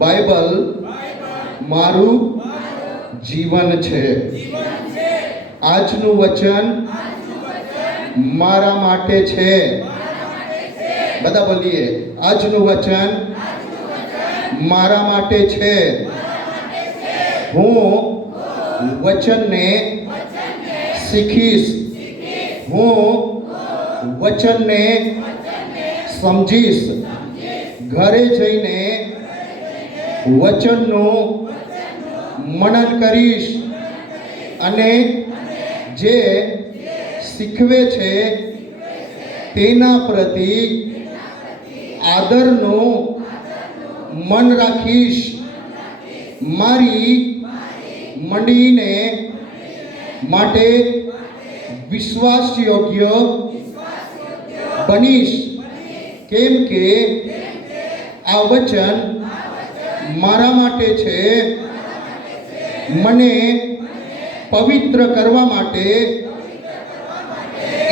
Bible મારું જીવન છે. આજનું વચન મારા માટે છે. બધા બોલીએ, આજનું વચન મારા માટે છે. હું વચનને શીખીશ. હું વચનને સમજીશ. ઘરે જઈને વચનનું મનન કરીશ અને જે શીખવે છે તેના પ્રતિ આદરનું મન રાખીશ. મારી મંડળીને માટે વિશ્વાસયોગ્ય બનીશ, કેમ કે આ વચન મારા માટે છે. મને પવિત્ર કરવા માટે,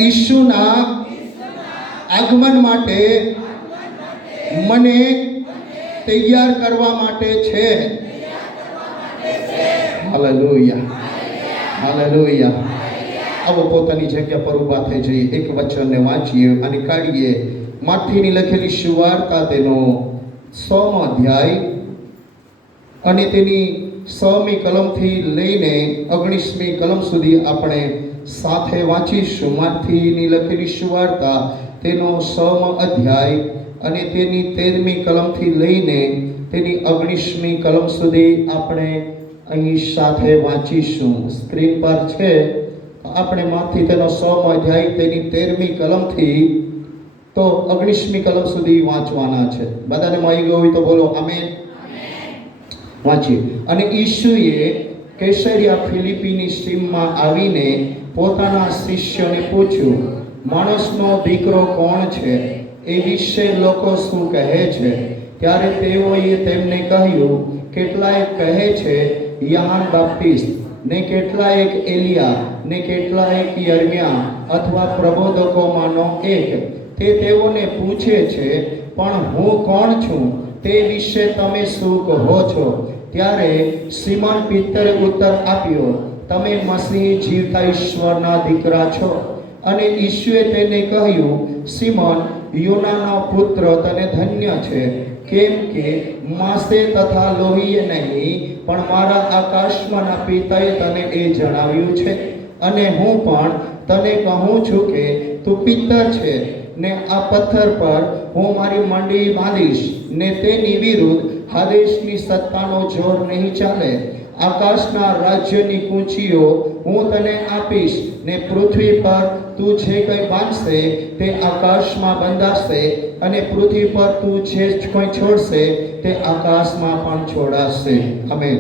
ઈસુના આગમન માટે મને તૈયાર કરવા માટે છે. Hallelujah, hallelujah. આવો પોતાની જગ્યા પર ઊભા થઈ જઈએ. એક વચનને વાંચીએ અને કાઢીએ. માથીની લખેલી સુવાર્તા તેનો 100મો અધ્યાય અને તેની 100મી કલમથી લઈને 19મી કલમ સુધી આપણે સાથે વાંચીશું. માથીની લખેલી સુવાર્તા તેનો 100મો અધ્યાય અને તેની 13મી કલમથી લઈને તેની 19મી કલમ સુધી આપણે અહીં સાથે વાંચીશું. સ્ક્રીન પર છે. આપણે માથી તેનો 100મો અધ્યાય તેની 13મી કલમથી તો 19મી કલમ સુધી વાંચવાના છે. બધાને મળી ગયું હોય તો બોલો આમેન. વાંચીએ. અને ઈસુએ કેસરિયા ફિલિપીની સીમમાં આવીને પોતાના શિષ્યોને પૂછ્યું, માણસનો દીકરો કોણ છે? એ વિશે લોકો શું કહે છે? ત્યારે તેઓએ તેમને કહ્યું, કેટલાય કહે છે યોહાન બાપ્ટિસ્ત, ને કેટલાયક એલિયા, ને કેટલાયક યર્મિયા અથવા પ્રબોધકોમાંનો એક. તે તેઓને પૂછે છે, પણ હું કોણ છું તે વિશે તમે શું કહો છો? ત્યારે સિમોન પીતરે ઉત્તર આપ્યો, તમે મસીહ જીવતા ઈશ્વરના દીકરા છો. અને ઈસુએ તેને કહ્યું, સિમોન યોનાનો પુત્ર, તને ધન્ય છે, કેમ કે માંસે તથા લોહીએ નહીં, પણ મારા આકાશમાંના પિતાએ તને એ જણાવ્યું છે. અને હું પણ તને કહું છું કે તું પિત્તર છે, ને આ પથ્થર પર હું મારી મંડળી બાંધીશ, ને તેની વિરુદ્ધ હાદેશની સત્તાનો જોર નહીં ચાલે. આકાશના રાજ્યની કૂંચીઓ હું તને આપીશ, ને પૃથ્વી પર તું જે કંઈ બાંધશે તે આકાશમાં બંધાશે, અને પૃથ્વી પર તું જે કંઈ છોડશે તે આકાશમાં પણ છોડાશે. આમેન.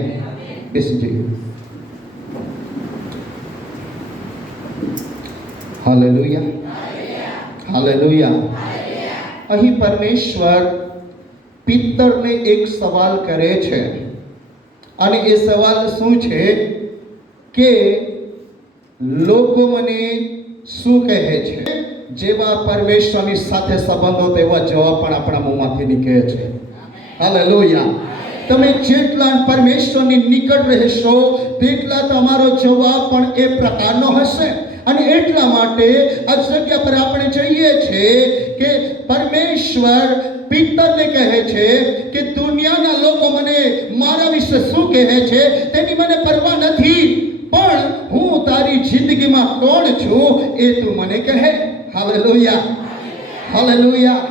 બેસી જઈએ. Hallelujah, hallelujah. અહીં પરમેશ્વર પિત્તરને એક સવાલ કરે છે. અને એ સવાલ શું છે કે લોકો મને શું કહે છે? જેવા પરમેશ્વરની સાથે સંબંધો તેવા જવાબ પણ આપણા મોંમાંથી નીકળે છે. હાલેલુયા. તમે જેટલા પરમેશ્વરની નિકટ રહેશો તેટલા તમારો જવાબ પણ એ પ્રકારનો હશે. અને એટલા માટે આ જગ્યા પર આપણે જોઈએ છે કે પરમેશ્વર પિત્તરને કહે છે કે દુનિયાના લોકો મને મારા વિશે શું કહે છે તેની મને પરવા નથી, પણ હું તારી જિંદગીમાં કોણ છું એ તું મને કહે. Hallelujah, hallelujah.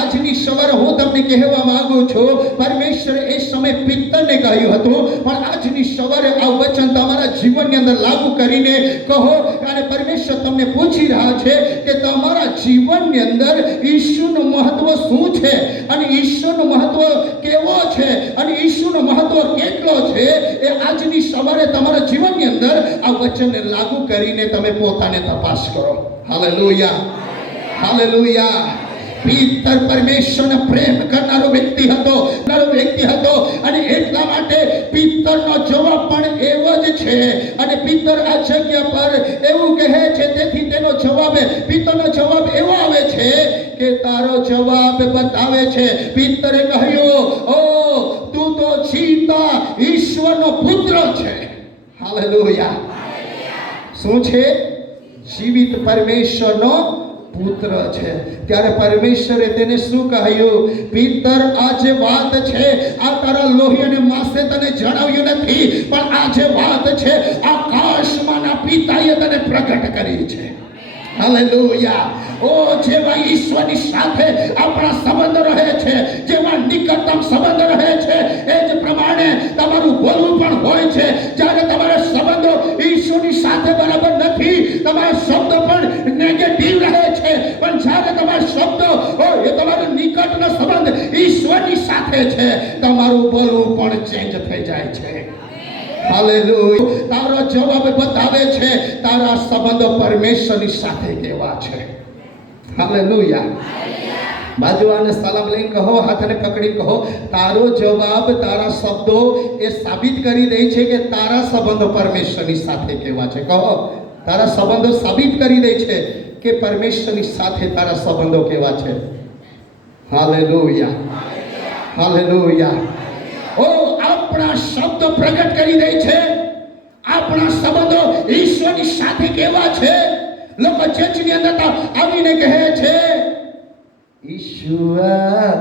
આજની સવારે હું તમને કહેવા માંગુ છું, પરમેશ્વરે એ સમય પિત્તરને કહ્યું હતું, પણ આજની સવારે આ વચન તમારા જીવનની અંદર લાગુ કરીને કહો. અને પરમેશ્વર તમને પૂછી રહ્યા છે કે તમારા જીવનની અંદર ઈશ્વરનું મહત્વ શું છે, અને ઈશ્વરનું મહત્વ કેવો છે, અને ઈશ્વરનું મહત્વ કેટલો છે, એ આજની સવારે તમારા જીવનની અંદર આ વચનને લાગુ કરીને તમે પોતાને તપાસ કરો. Hallelujah, hallelujah. પિત્તર પરમેશ્વરને પ્રેમ કરનારો વ્યક્તિ હતો, અને એટલા માટે પિત્તરનો જવાબ પણ એવો જ છે. અને પિત્તર આ જગ્યા પર એવું કહે છે, તેથી તેનો જવાબ, પિત્તરનો જવાબ એવો આવે છે કે તારો જવાબ બતાવે છે. પિત્તરે કહ્યું, ઓ તું તો પરમેશ્વરનો પુત્ર છે. હાલેલુયા. શું છે? જીવિત પરમેશ્વરનો પુત્ર છે. ત્યારે પરમેશ્વરે તેને શું કહ્યું? પિતર, આ જે વાત છે આ તારા લોહી અને માંસે તને જણાવ્યું નથી, પણ આ જે વાત છે આકાશમાંના પિતાએ તને પ્રગટ કરી છે. હાલેલુયા. ઓ જેવા ઈશ્વરની સાથે આપણા સંબંધ રહે છે, જેવા નિકટતમ સંબંધ રહે છે, એ જ પ્રમાણે તમારું બોલવું પણ હોય છે. જ્યારે તમારા સંબંધો ઈશ્વરની સાથે બરાબર નથી, તમારા શબ્દો પણ નેગેટિવ રહે છે, પણ જ્યારે તમારા શબ્દો એ તમારો નિકટનો સંબંધ ઈશ્વરની સાથે છે, તમારું બોલવું પણ ચેન્જ થઈ જાય છે. હાલેલુયા. તારો જવાબ બતાવે છે તારા સંબંધો પરમેશ્વરની સાથે કેવા છે. હાલેલુયા. બાજુવાને સલામ લઈને કહો, હાથને પકડી કહો, તારો જવાબ, તારા શબ્દો એ સાબિત કરી દે છે કે તારા સંબંધો પરમેશ્વરની સાથે કેવા છે. કહો, તારા સંબંધો સાબિત કરી દે છે કે પરમેશ્વરની સાથે તારા સંબંધો કેવા છે. હાલેલુયા. હાલેલુયા. ઓ આપણા શબ્દો પ્રગટ કરી દે છે આપણા સંબંધો ઈશ્વરની સાથે કેવા છે. લોકો ચર્ચની અંદર આવીને કહે છે, ઈશ્વર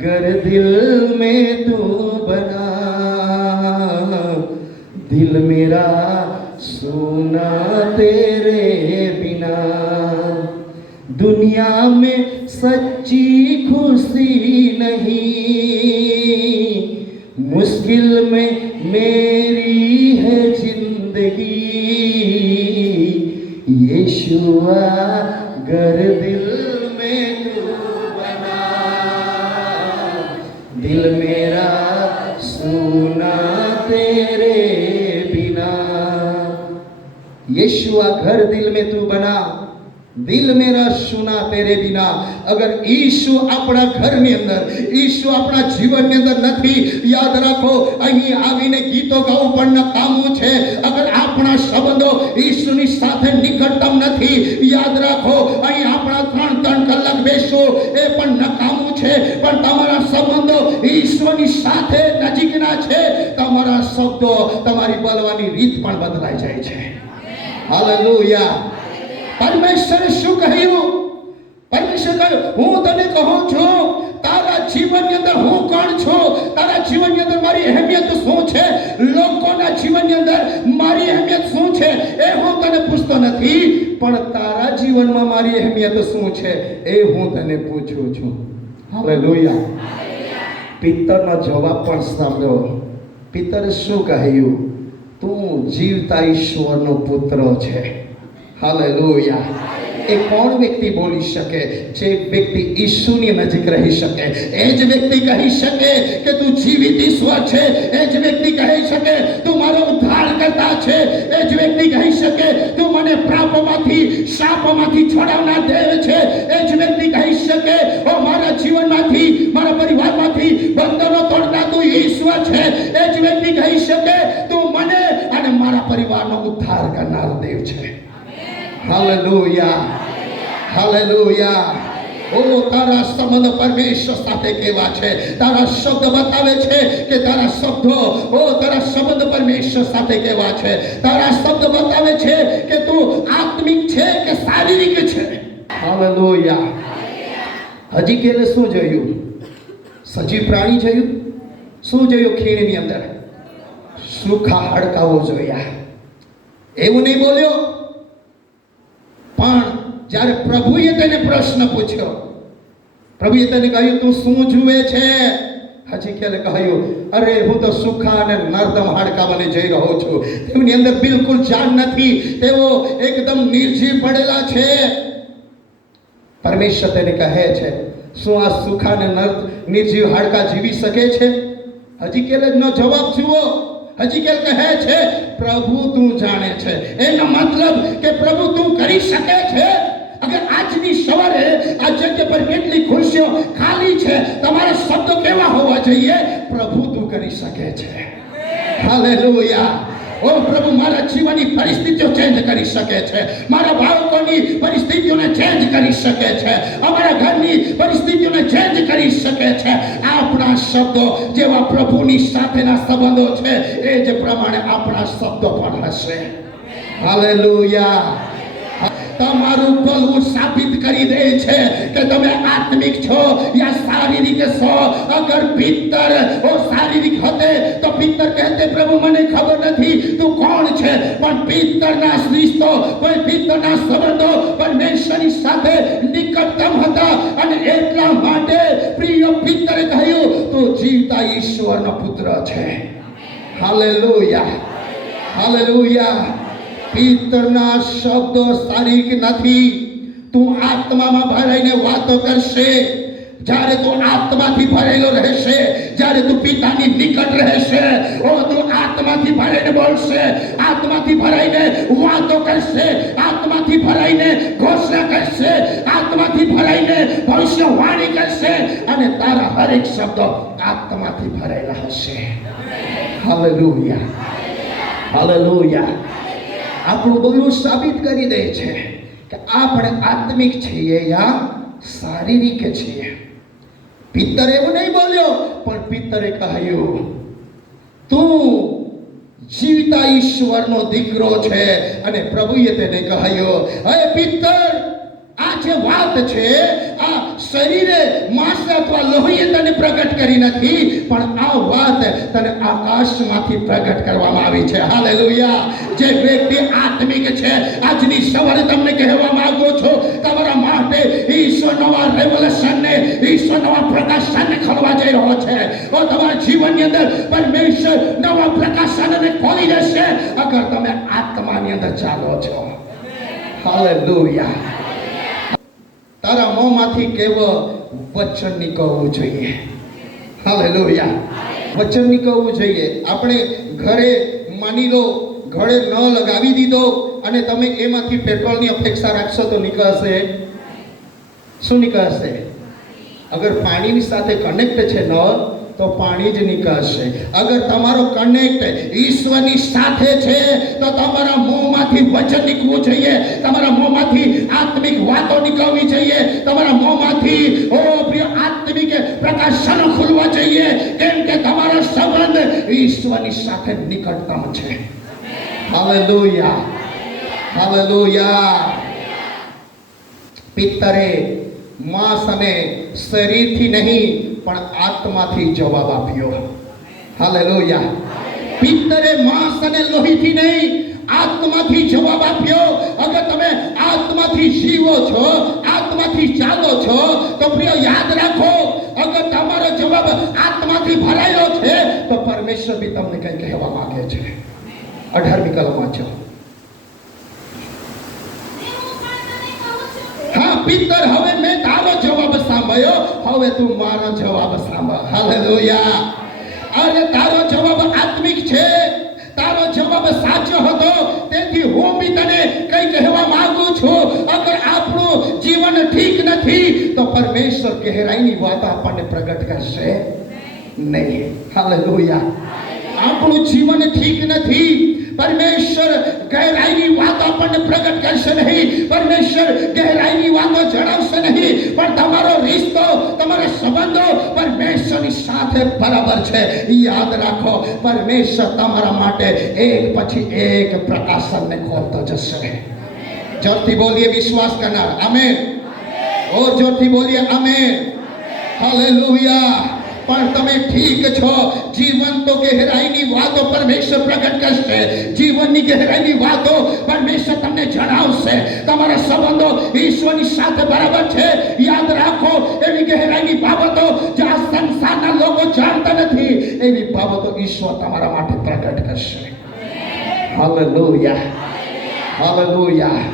गर दिल में तू बना, दिल मेरा सुना तेरे बिना, दुनिया में सच्ची खुशी नहीं, मुश्किल में मेरी है जिंदगी, यीशुआ गर दिल में तू बना, दिल मेरा सुना तेरे बिना, यीशुआ घर दिल में तू बना, दिल मेरा सुना तेरे बिना. अगर ईशु આપણા ઘરની અંદર, ઈશુ આપણા જીવનની અંદર નથી, યાદ રાખો, અહીં આવીને ગીતો ગાવું પણ નકામું છે. અગર આપણા સંબંધો ઈશુની સાથે નિકટતમ નથી, યાદ રાખો, અહીં આપણા 3 કલાક બેસવું એ પણ નકામું છે. પણ તમારા સંબંધો ઈશ્વરની સાથે નજીકના છે, તમારા શબ્દો, તમારી બોલવાની રીત પણ બદલાઈ જાય છે. હાલેલુયા. પરમેશ્વરે શું કહ્યું? પરમેશ્વર કહ્યું, હું તને કહું છું તારા જીવનની અંદર હું કોણ છું, તારા જીવનની અંદર મારી અહેમિયત શું છે, લોકોના જીવનની અંદર મારી અહેમિયત શું છે એ હું તને પૂછતો નથી, પણ તારા જીવનમાં મારી અહેમિયત શું છે એ હું તને પૂછું છું. હાલેલુયા. પિતરનો જવાબ પણ સાંભળો. પિતરે શું કહ્યું? તું જીવતા ઈશ્વરનો પુત્ર છે. હાલેલુયા. એ કોણ વ્યક્તિ બોલી શકે? જે વ્યક્તિ ઈશુની નજીક રહી શકે. એ જ વ્યક્તિ કહી શકે કે તું જીવિત ઈશ્વર છે. એ જ વ્યક્તિ કહી શકે તું મારો ઉદ્ધાર કરતા છે. એ જ વ્યક્તિ કહી શકે તું મને પાપમાંથી, શાપમાંથી છોડાવનાર દેવ છે. એ જ વ્યક્તિ કહી શકે ઓ મારા જીવનમાંથી, મારા પરિવારમાંથી બંધનો તોડનાર તું ઈશ્વર છે. એ જ વ્યક્તિ કહી શકે તું મને અને મારા પરિવારનો ઉદ્ધાર કરનાર દેવ છે. હાલેલુયા. હાલેલુયા. ઓ તારા સંબંધ પરમેશ્વર સાથે કેવા છે? તારા શબ્દ બતાવે છે કે તારા શબ્દો, ઓ તારા સંબંધ પરમેશ્વર સાથે કેવા છે? તારા શબ્દ બતાવે છે કે તું આત્મિક છે કે શારીરિક છે. હાલેલુયા. હજી કેલે શું જોયું? સજીવ પ્રાણી જોયું? શું જોયું? ખીણની અંદર સુખા હાડકાઓ જોયા. એવું નહીં બોલ્યો, પણ જ્યારે પ્રભુએ તેને પ્રશ્ન પૂછ્યો, પ્રભુએ તેને કહ્યું તું શું જુએ છે? હજી કેલે કહ્યું, અરે હું તો સુખા અને નરદમ હાડકા બને જઈ રહ્યો છું. તેમની અંદર બિલકુલ જાન નથી, તેઓ એકદમ નિર્જીવ પડેલા છે. પરમેશ્વર તેને કહે છે, શું આ સુખા અને નિર્જીવ હાડકા જીવી શકે છે? હજી કેલે નો જવાબ જુઓ. હજીકેલ કહે છે પ્રભુ તું જાણે છે. એનો મતલબ કે પ્રભુ તું કરી શકે છે. અગર આજની સવારે આ જગ્યા પર કેટલી ખુરશીઓ ખાલી છે, તમારા શબ્દો કેવા હોવા જોઈએ? પ્રભુ તું કરી શકે છે. હાલેલુયા. ઓ પ્રભુ, મારા જીવનની પરિસ્થિતિઓ ચેન્જ કરી શકે છે, મારા બાળકોની પરિસ્થિતિઓને ચેન્જ કરી શકે છે, અમારા ઘરની પરિસ્થિતિઓને ચેન્જ કરી શકે છે. આપણા શબ્દો જેવા પ્રભુની સાથેના સંબંધો છે એ જ પ્રમાણે આપણા શબ્દો પણ હશે. હાલેલુયા. તમારું ભલું સાબિત કરી દે છે કે તમે આત્મિક છો યા શારીરિક છો. અગર પિત્તર ઓ શારીરિક હોતે તો પિત્તર કહેતે પ્રભુ મને ખબર નથી તું કોણ છે, પણ પિત્તરના રિશ્તો કોઈ પિત્તરના સંબંધો પરમેશ્વરની સાથે નિકટતમ હતા અને એટલા માટે પ્રિય પિત્તરે કહ્યું તું જીવતા ઈશ્વરનો પુત્ર છે. હાલેલુયા. હાલેલુયા. પિત્તરના શબ્દો શારીરિક નથી. તું આત્મામાં ભરાઈને વાતો કરશે. જ્યારે તું આત્માથી ભરેલો રહેશે, જ્યારે તું પિતાની નિકટ રહેશે, ઓ તું આત્માથી ભરાઈને બોલશે, આત્માથી ભરાઈને વાતો કરશે, આત્માથી ભરાઈને ઘોષણા કરશે, આત્માથી ભરાઈને ભવિષ્યવાણી કરશે અને તારા હરેક શબ્દો આત્માથી ભરેલા હશે. હાલેલુયા. હાલેલુયા. આપણું બોલવું સાબિત કરી દે છે કે આપણે આત્મિક છીએ યા શારીરિક છીએ. પિત્તર એવું નહીં બોલ્યો, પણ પિત્તરે કહ્યું તું જીવતા ઈશ્વરનો દીકરો છે. અને પ્રભુએ તેને કહ્યું, હે પિત્તર, આ જે વાત છે આ શરીરે માંસ અથવા લોહીએ તને પ્રગટ કરી નથી, પણ આ વાત તને આકાશમાંથી પ્રગટ કરવામાં આવી છે. હાલેલુયા. જે વ્યક્તિ આત્મિક છે, આજની સવારે તમને કહેવા માંગુ છું, તમારા માટે ઈશ્વર નવા રેવલેશનને, ઈશ્વર નવા પ્રકાશનને ખોલવા જઈ રહ્યો છે. તો તમારા જીવનની અંદર પરમેશ્વર નવા પ્રકાશનને ખોલી દેશે અગર તમે આત્માની અંદર ચાલો છો. હાલેલુયા. તારા મોંમાંથી કેવો વચન નીકળવું જોઈએ. હાલેલુયા. વચન નીકળવું જોઈએ. આપણે ઘરે માની લો ઘરે ન લગાવી દીધો અને તમે એમાંથી પેટ્રોલની અપેક્ષા રાખશો તો નીકળશે? શું નીકળશે? અગર પાણીની સાથે કનેક્ટ છે નળ તો પાણી જ નીકળશે. અગર તમારો કનેક્ટ ઈશ્વરની સાથે છે તો તમારા મોંમાંથી વચન નીકળવું જોઈએ, તમારા મોંમાંથી આત્મિક વાતો નીકળવી જોઈએ, તમારા મોંમાંથી ઓ પ્રિય આત્મિક પ્રકાશનો ખુલવા જોઈએ, કેમ કે તમારો સંબંધ ઈશ્વરની સાથે નિકટતમ છે. હાલેલુયા. હાલેલુયા. પિત્તરે માંસ અને શરીરથી નહીં પણ આત્માથી જવાબ આપ્યો. હાલેલુયા. પિત્તરે માંસ અને લોહીથી નહીં આત્માથી જવાબ આપ્યો. અગર તમે આત્માથી જીવો છો, આત્માથી ચાલો છો તો પ્રિય યાદ રાખો, અગર તમારો જવાબ આત્માથી ભરાયેલો છે તો પરમેશ્વર બી તમને કંઈ કહેવા માંગે છે. 18મી કલમ વાંચો. પિત્તર, હવે મેં તારો જવાબ સાંભળ્યો, હવે તું મારો જવાબ સાંભળ. હાલેલુયા. અરે તારો જવાબ આત્મિક છે, તારો જવાબ સાચો હતો, તેથી હું બી તને કઈ કહેવા માંગુ છું. અગર આપણું જીવન ઠીક નથી તો પરમેશ્વર ગહેરાઈની વાત આપણને પ્રગટ કરશે નહીં. હાલેલુયા. આપણું જીવન ઠીક નથી, પરમેશ્વર ગહેરાઈની વાત આપણને પ્રગટ કરશે નહીં, પરમેશ્વર ગહેરાઈની વાતો જણાવશે નહીં, પણ તમારો રિશ્તો, તમારા સંબંધો પરમેશ્વરની સાથે બરાબર છે. યાદ રાખો, પરમેશ્વર તમારા માટે એક પછી એક પ્રકાશનને ખોલતો જશે. જોરથી બોલીએ વિશ્વાસ કરનાર આમેન. ઓર જોરથી બોલીએ આમેન. હાલેલુયા. પણ તમે ઠીક છો, જીવન તો ગહેરાઈની વાતો પરમેશ્વર પ્રગટ કરશે, જીવનની ગહેરાઈની વાતો પરમેશ્વર તમને જણાવશે. તમારા સંબંધો ઈશ્વરની સાથે બરાબર છે. યાદ રાખો, એવી ગહેરાઈની બાબતો જે આ સંસારના લોકો જાણતા નથી, એવી બાબતો ઈશ્વર તમારા માટે પ્રગટ કરશે. હાલેલુયા. હાલેલુયા.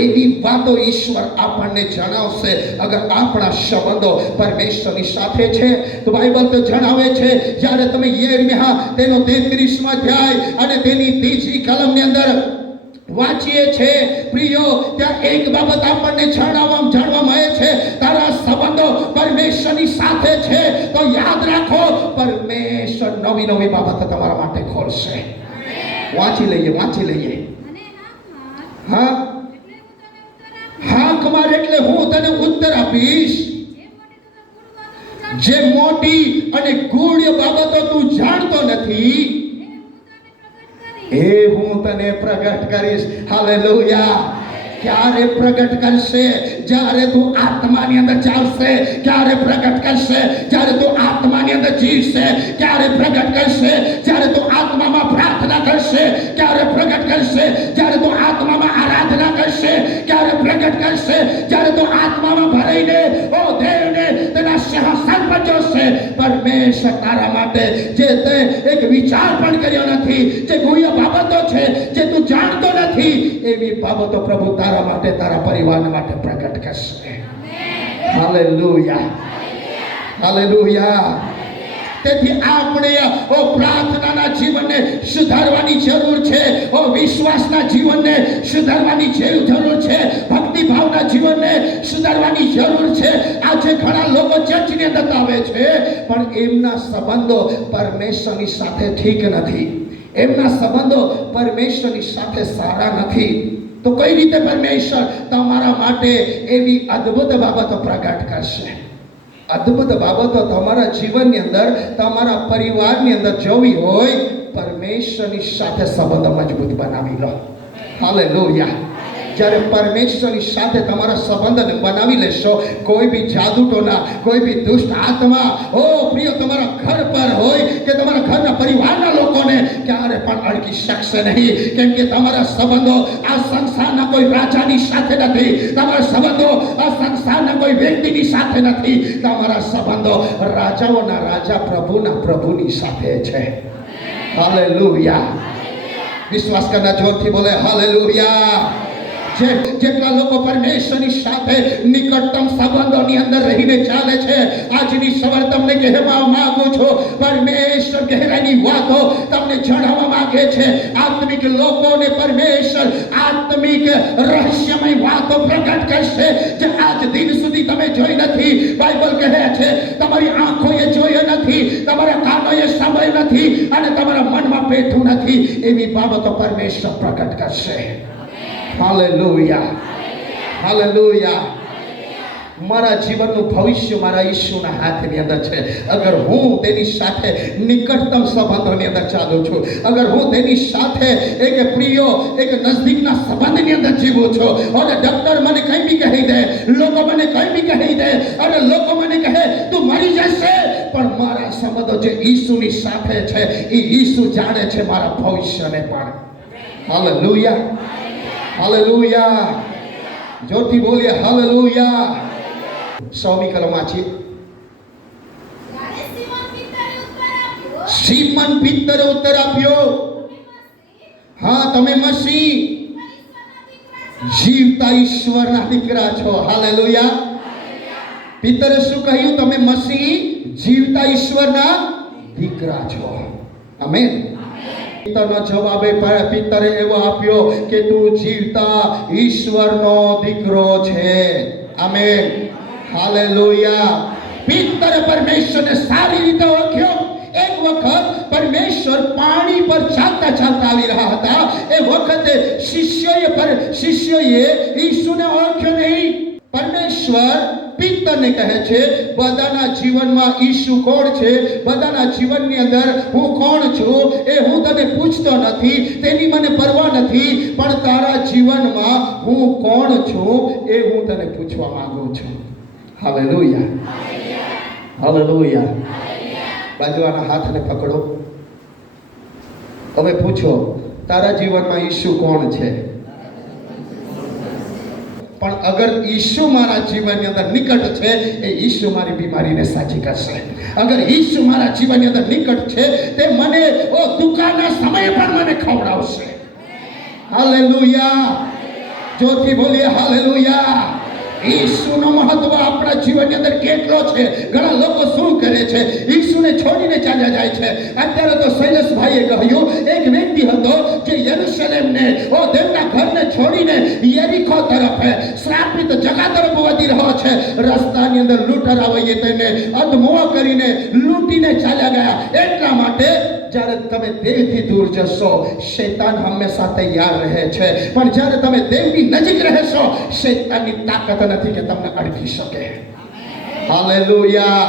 એવી વાતો ઈશ્વર આપણને જણાવશે અગર આપણા સંબંધો પરમેશ્વરની સાથે છે. તો બાઇબલ તો જણાવે છે, જ્યારે તમે યિર્મયાહ તેનો 33મો અધ્યાય અને તેની 3જી કલમની અંદર વાંચીએ છે પ્રિયો, ત્યાં એક બાબત આપણને જાણવા મળે છે, તારા સંબંધો પરમેશ્વરની સાથે છે તો યાદ રાખો, પરમેશ્વર નવી નવી બાબતો તમારા માટે ખોલશે. વાંચી લઈએ. હા, હાંક માર એટલે હું તને ઉત્તર આપીશ. જે મોટી અને ગૂઢ બાબતો તું જાણતો નથી એ હું તને પ્રગટ કરીશ. હાલેલુયા. ક્યારે પ્રગટ કરશે? જ્યારે તું આત્માની અંદર ચાલશે. ક્યારે પ્રગટ કરશે? જ્યારે તું આત્માની અંદર જીવશે. ક્યારે પ્રગટ કરશે? જ્યારે તું આત્મામાં પ્રાર્થના કરશે. ક્યારે પ્રગટ કરશે? જ્યારે તું આત્મામાં આરાધના કરશે. ક્યારે પ્રગટ કરશે? જ્યારે તું આત્મામાં ભરાઈને ઓ દેવને તેના સિંહાસન પર જોશે. પરમેશ્વર તારા માટે જે તે એક વિચાર પણ કર્યો નથી, જે ગુહ્ય બાબતો છે, જે તું જાણતો નથી, એવી બાબતો પ્રભુ તારા માટે, તારા પરિવાર માટે પ્રગટ કરશે. હાલેલુયા. હાલેલુયા. તેથી આપણે પ્રાર્થનાના જીવનને સુધારવાની જરૂર છે. વિશ્વાસના જીવનને સુધારવાની જરૂર છે. ભક્તિભાવના જીવનને સુધારવાની જરૂર છે. આજે ઘણા લોકો ચર્ચની અંદર આવે છે પણ એમના સંબંધો પરમેશ્વરની સાથે ઠીક નથી. એમના સંબંધો પરમેશ્વરની સાથે સારા નથી. તો કઈ રીતે પરમેશ્વર તમારા માટે એવી અદ્ભુત બાબતો પ્રગટ કરશે? અદ્ભુત બાબતો તમારા જીવનની અંદર, તમારા પરિવારની અંદર જોવી હોય, પરમેશ્વરની સાથે સંબંધ મજબૂત બનાવી લો. હાલેલુયા. જ્યારે પરમેશ્વરની સાથે તમારા સંબંધને બનાવી લેશો, કોઈ બી જાદુટોના, કોઈ બી દુષ્ટ આત્મા પ્રિય તમારા ઘર પર હોય કે તમારા ઘરના પરિવારના લોકોને ક્યારે પણ અડકી શકશે નહીં. કેમ કે તમારા સંબંધો આ સંસારના કોઈ રાજાની સાથે નથી. તમારા સંબંધો આ સંસારના કોઈ વ્યક્તિની સાથે નથી. તમારા સંબંધો રાજાઓના રાજા, પ્રભુના પ્રભુની સાથે છે. હાલેલુયા. વિશ્વાસ કરનાર જોરથી બોલે હાલેલુયા. જેટલા લોકો પરમેશ્વરની સાથે નિકટતમ સંબંધોની અંદર રહીને ચાલે છે, આજની સવાર તમને કહેવા માંગુ છું, પરમેશ્વર ગહેરાઈની વાતો તમને જણાવવા માંગે છે. આત્મિક લોકોને પરમેશ્વર આત્મિક રહસ્યમય વાતો પ્રગટ કરશે જે આજ દિન સુધી તમે જોઈ નથી. બાઇબલ કહે છે તમારી આંખોએ જોયો નથી, તમારા કાનોએ સાંભળ્યું નથી અને તમારા મનમાં બેઠું નથી. એવી બાબતો પરમેશ્વર પ્રગટ કરશે. હાલેલુયા. હાલેલુયા. મારા જીવનનું ભવિષ્ય મારા ઈશ્વરના હાથની અંદર છે. અગર હું તેની સાથે નિકટતમ સંબંધોની અંદર ચાલું છું, અગર હું તેની સાથે એક પ્રિય, એક નજદીકના સંબંધની અંદર જીવું છું, અને ડોક્ટર મને કંઈ બી કહી દે, લોકો મને કંઈ બી કહી દે, અને લોકો મને કહે તું મરી જશે, પણ મારા સંબંધો જે ઈસુની સાથે છે, એ ઈસુ જાણે છે મારા ભવિષ્યને પણ. હાલેલુયા. હાલેલુયા. જોરથી બોલીએ હાલેલુયા. 100મી કલમ વાંચીએ. સિમોન પિત્તરે ઉત્તર આપ્યો, હા તમે મસીહ જીવતા ઈશ્વરના દીકરા છો. હાલેલુયા. પિત્તરે શું કહ્યું? તમે મસીહ જીવતા ઈશ્વરના દીકરા છો. આમેન. પિતાનો જવાબે પિત્તરે એવો આપ્યો કે તું જીવતા ઈશ્વરનો દીકરો છે. આમેન. હાલેલુયા. પિત્તરે પરમેશ્વરને સારી રીતે ઓળખ્યો. એક વખત પરમેશ્વર પાણી પર ચાલતા ચાલતા આવી રહ્યા હતા. એ વખતે શિષ્યોએ ઈસુને ઓળખ્યો નહીં. પરમેશ્વર પિત્તરને કહે છે બધાના જીવનમાં ઈસુ કોણ છે, બધાના જીવનની અંદર હું કોણ છું એ હું તને પૂછતો નથી, તેની મને પરવા નથી, પણ તારા જીવનમાં હું કોણ છું એ હું તને પૂછવા માંગુ છું. હાલેલુયા. હાલેલુયા. બાજુવાના હાથને પકડો. હવે પૂછો તારા જીવનમાં ઈસુ કોણ છે? પણ અગર ઈસુ મારા જીવનની અંદર નિકટ છે, એ ઈસુ મારી બીમારીને સાજી કરશે. અગર ઈસુ મારા જીવનની અંદર નિકટ છે, તે મને દુકાળના સમયે પણ મને ખવડાવશે. હાલેલુયા. જોરથી બોલીએ હાલેલુયા. ઈસુનો મહત્વ આપણા જીવનની અંદર કેટલો છે. ઘણા લોકો શું કરે છે? ઈસુને છોડીને ચાલ્યા જાય છે. અત્યારે તો શૈલેષભાઈએ કહ્યું એક વ્યક્તિ હતો જે યરુશલેમને તેમના ઘરને છોડીને યરીખો તરફ શ્રાપિત જગા તરફ વધી રહ્યો છે. રસ્તાની અંદર લૂંટારાઓએ તેને અધમોહ કરીને લૂંટીને ચાલ્યા ગયા. એટલા માટે જ્યારે તમે દેવથી દૂર જશો શૈતાન હંમેશા તૈયાર રહે છે, પણ જ્યારે તમે દેવની નજીક રહેશો શૈતાનની તાકાત નથી કે તમને અડકી શકે. હાલેલુયા.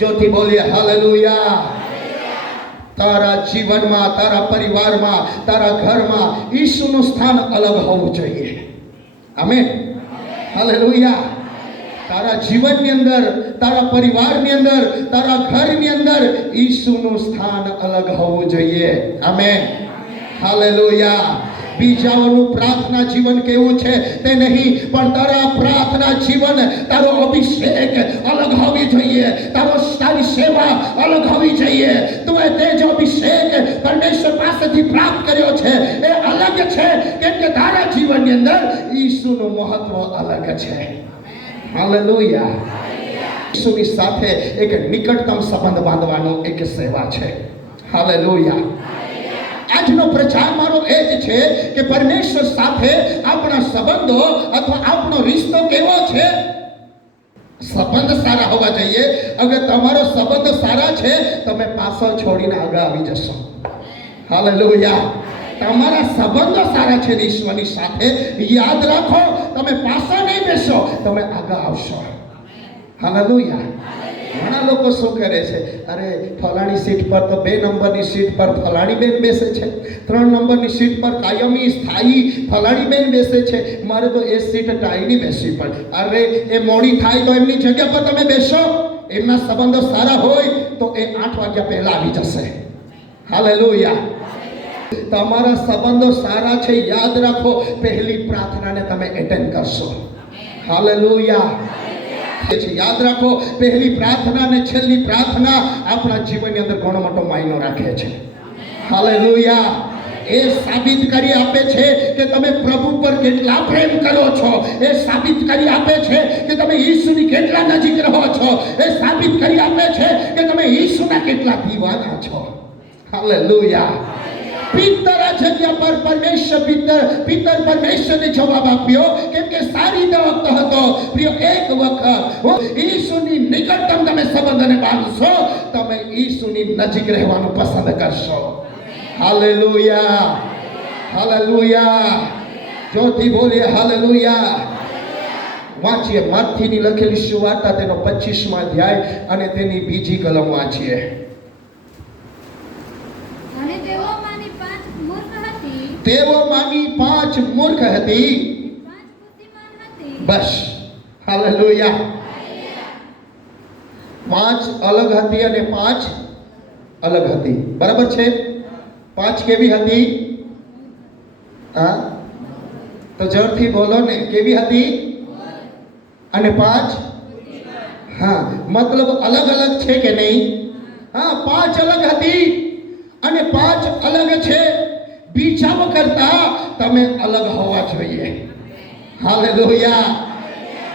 જોથી બોલીએ હાલેલુયા. તારા જીવનમાં, તારા પરિવારમાં, તારા ઘરમાં ઈસુનું સ્થાન અલગ હોવું જોઈએ. આમેન. હાલેલુયા. તારા જીવનની અંદર, તારા પરિવારની અંદર, તારા ઘરની અંદર ઈસુનું સ્થાન અલગ હોવું જોઈએ. આમેન. હાલેલુયા. બીજાઓનું પ્રાર્થના જીવન કેવું છે તે નહીં, પણ તારા પ્રાર્થના જીવન, તારો અભિષેક અલગ હોવી જોઈએ. તારી સેવા અલગ હોવી જોઈએ. તું તે જે અભિષેક પરમેશ્વર પાસેથી પ્રાપ્ત કર્યો છે એ અલગ છે, કેમ કે તારા જીવનની અંદર ઈસુનું મહત્વ અલગ છે. હાલેલુયા. ઈસુની સાથે એક નિકટતમ સંબંધ બાંધવાનો એક સેવા છે. હાલેલુયા. આજનો પ્રચાર મારો એ જ છે કે પરમેશ્વર સાથે આપણા સંબંધો અથવા આપણો રિશ્તો કેવો છે. સંબંધ સારા હોવા જોઈએ. અગર તમારો સંબંધ સારા છે તમે પાછળ છોડીને આગળ આવી જશો. હાલેલુયા. તમારા સંબંધો સારા છે ઈશ્વરની સાથે, યાદ રાખો તમે પાછળ નહીં બેસો, તમે આગળ આવશો. હાલેલુયા. ઘણા લોકો શું કરે છે, અરે ફલાણી સીટ પર તો 2 નંબરની સીટ પર ફલાણી બેન બેસે છે, 3 નંબરની સીટ પર કાયમી સ્થાયી ફલાણી બેન બેસે છે, મારે તો એ સીટ ટાઈની બેસવી પડે. અરે એ મોડી થાય તો એમની જગ્યા પર તમે બેસો. એમના સંબંધો સારા હોય તો એ 8 વાગ્યા પહેલા આવી જશે. હાલેલુયા. તમારા સંબંધો સારા છે, યાદ રાખો પહેલી પ્રાર્થનાને તમે એટેન્ડ કરશો. હાલેલુયા. યાદ રાખો પહેલી પ્રાર્થના અને છેલ્લી પ્રાર્થના આપણા જીવનની અંદર ઘણો મોટો માયનો રાખે છે. હાલેલુયા. એ સાબિત કરી આપે છે કે તમે પ્રભુ પર કેટલા પ્રેમ કરો છો. એ સાબિત કરી આપે છે કે તમે ઈસુની કેટલા નજીક રહો છો. એ સાબિત કરી આપે છે કે તમે ઈસુના કેટલા દીવાના છો. હાલેલુયા. પિતર આ જગ્યા પર પિતર પરમેશ્વરને જવાબ આપ્યો, કેમ કે સારી વખત હતો. પ્રિય, એક વખત ઈસુની નિકટતમ તમે સંબંધને બાંધશો, તમે ઈસુની નજીક રહેવાનું પસંદ કરશો. હાલેલુયા. હાલેલુયા. જોથી બોલીએ હાલેલુયા. વાંચીએ માથીની લખેલી સુવાર્તા તેનો 25મો અધ્યાય અને તેની બીજી કલમ વાંચીએ. તેઓમાંની 5 મૂર્ખ હતી, 5 બસ. હાલેલુયા. 5 અલગ હતી અને 5 અલગ હતી. બરાબર છે. 5 કેવી હતી? હા, તો જોરથી બોલો ને, કેવી હતી? અને 5 હા, મતલબ અલગ અલગ છે કે નહીં? હા, 5 અલગ હતી અને 5 અલગ છે. બીજાઓ કરતા તમે અલગ હોવા જોઈએ. હાલેલુયા.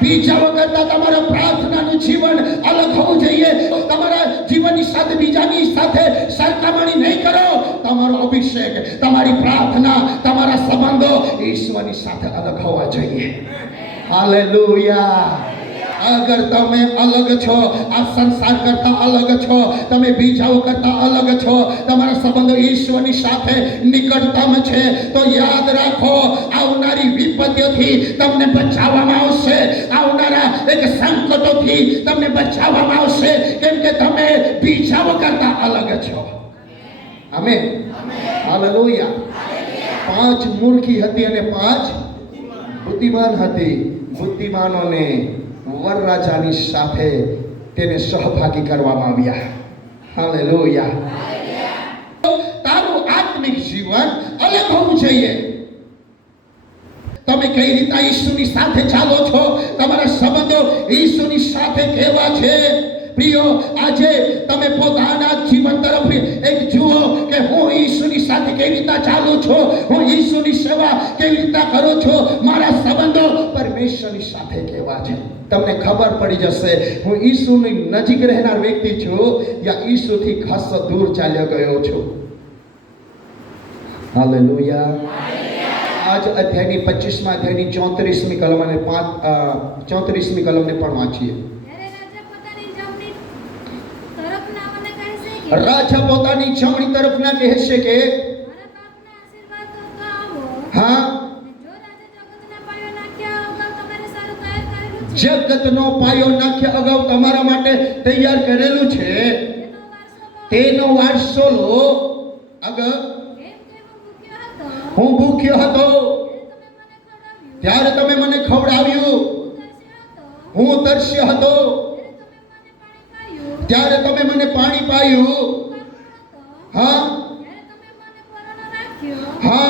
બીજાઓ કરતા તમારા પ્રાર્થનાનું જીવન અલગ હોવું જોઈએ. તમારા જીવનની સાથે બીજાની સાથે સરખામણી નહીં કરો. તમારો અભિષેક, તમારી પ્રાર્થના, તમારા સંબંધો ઈશ્વરની સાથે અલગ હોવા જોઈએ. હાલેલુયા. અગર તમે અલગ છો, આ સંસાર કરતા અલગ છો, તમે બીજાઓ કરતા અલગ છો, તમારા સંબંધો ઈશ્વરની સાથે નિકટતમ છે, તો યાદ રાખો આવનારી વિપત્તિઓથી તમને બચાવવામાં આવશે. આવનારા એક સંકટોથી તમને બચાવવામાં આવશે, કેમ કે તમે બીજાઓ કરતા અલગ છો. આમેન. હાલેલુયા. 5 મૂર્ખી હતી અને 5 બુદ્ધિમાન હતી. બુદ્ધિમાનોને વરરાજાની સાથે તેને સહભાગી કરવામાં આવ્યા. હાલેલુયા. તારું આત્મિક જીવન અલગ હોવું જોઈએ. તમે કઈ રીતે ઈસુની સાથે ચાલો છો, તમારા સંબંધો ઈસુની સાથે કેવા છે. પ્રિયો, આજે તમે પોતાના જીવન તરફ એક જુઓ કે હું ઈસુની સાથે કેવી રીતે ચાલું છું, હું ઈસુની સેવા કેવી રીતે કરું છું, મારા સંબંધો પરમેશ્વરની સાથે કેવા છે. તમને ખબર પડી જશે હું ઈસુની નજીક રહેનાર વ્યક્તિ છું યા ઈસુથી ખાસો દૂર ચાલ્યો ગયો છું. હાલેલુયા. આજ અધ્યાયની 25મા અધ્યાયની 34મી કલમ અને 34મી કલમને પણ વાંચીએ. રાજા પોતાની જમણી તરફના કહેશે કે હા, જગતનો પાયો નાખ્યા અગાઉ તમારા માટે તૈયાર કરેલું છે, તેનો વારસો લો. આગળ, હું ભૂખ્યો હતો ત્યારે તમે મને ખવડાવ્યું, હું તરસ્યો હતો ત્યારે તમે મને પાણી પાયું. હા હા,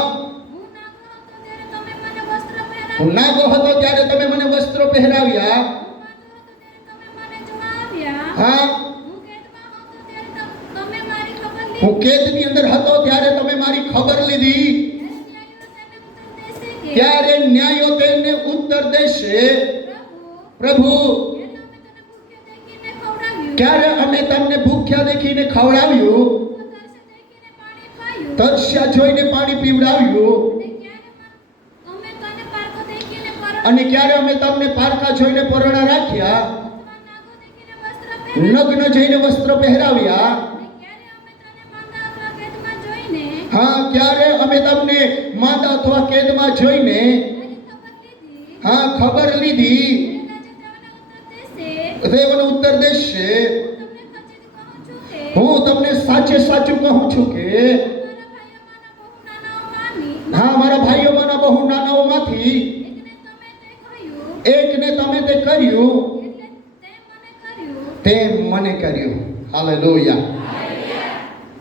હું નાગો હતો ત્યારે તમે મને વસ્ત્રો પહેરાવ્યા. હા, હું કેદની અંદર હતો ત્યારે તમે મારી ખબર લીધી. ત્યારે ન્યાયો તેને ઉત્તર દેશે, પ્રભુ ક્યારે અમે તમને ભૂખ્યા દેખીને ખવડાવ્યું, તરસ્યા જોઈને પાણી પીવડાવ્યું, અને ક્યારે અમે તમને પારકા જોઈને પરણા રાખ્યા, નગ્ન જઈને વસ્ત્ર પહેરાવ્યા. હા, ક્યારે અમે તમને માંદા અથવા કેદમાં જોઈને હા ખબર લીધી. દેવનો ઉત્તર દેશે, હું તમને સાચે સાચું કહું છું કે હા, મારા ભાઈઓમાંના બહુ નાનાઓમાંથી એકને તમે તે કર્યું, તે મને કર્યું. હાલેલુયા.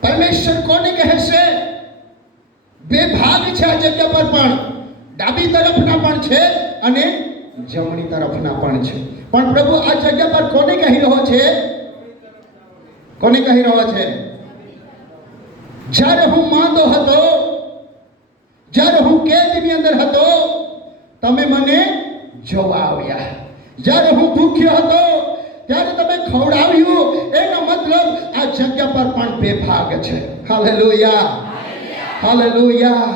પરમેશ્વર કોને કહે છે? બે ભાગ છે આ જગ્યા પર, પણ ડાબી તરફના પણ છે અને જમણી તરફના પણ છે. પણ પ્રભુ આ જગ્યા પર કોને કહી રહ્યો છે? કોને કહી રહ્યો છે? જ્યારે હું માંદો હતો, જ્યારે હું કેદની અંદર હતો, તમે મને જોવા આવ્યા. જ્યારે હું ભૂખ્યો હતો ત્યારે તમે ખવડાવ્યું. એનો મતલબ આ જગ્યા પર પણ બે ભાગ છે. Hallelujah, hallelujah.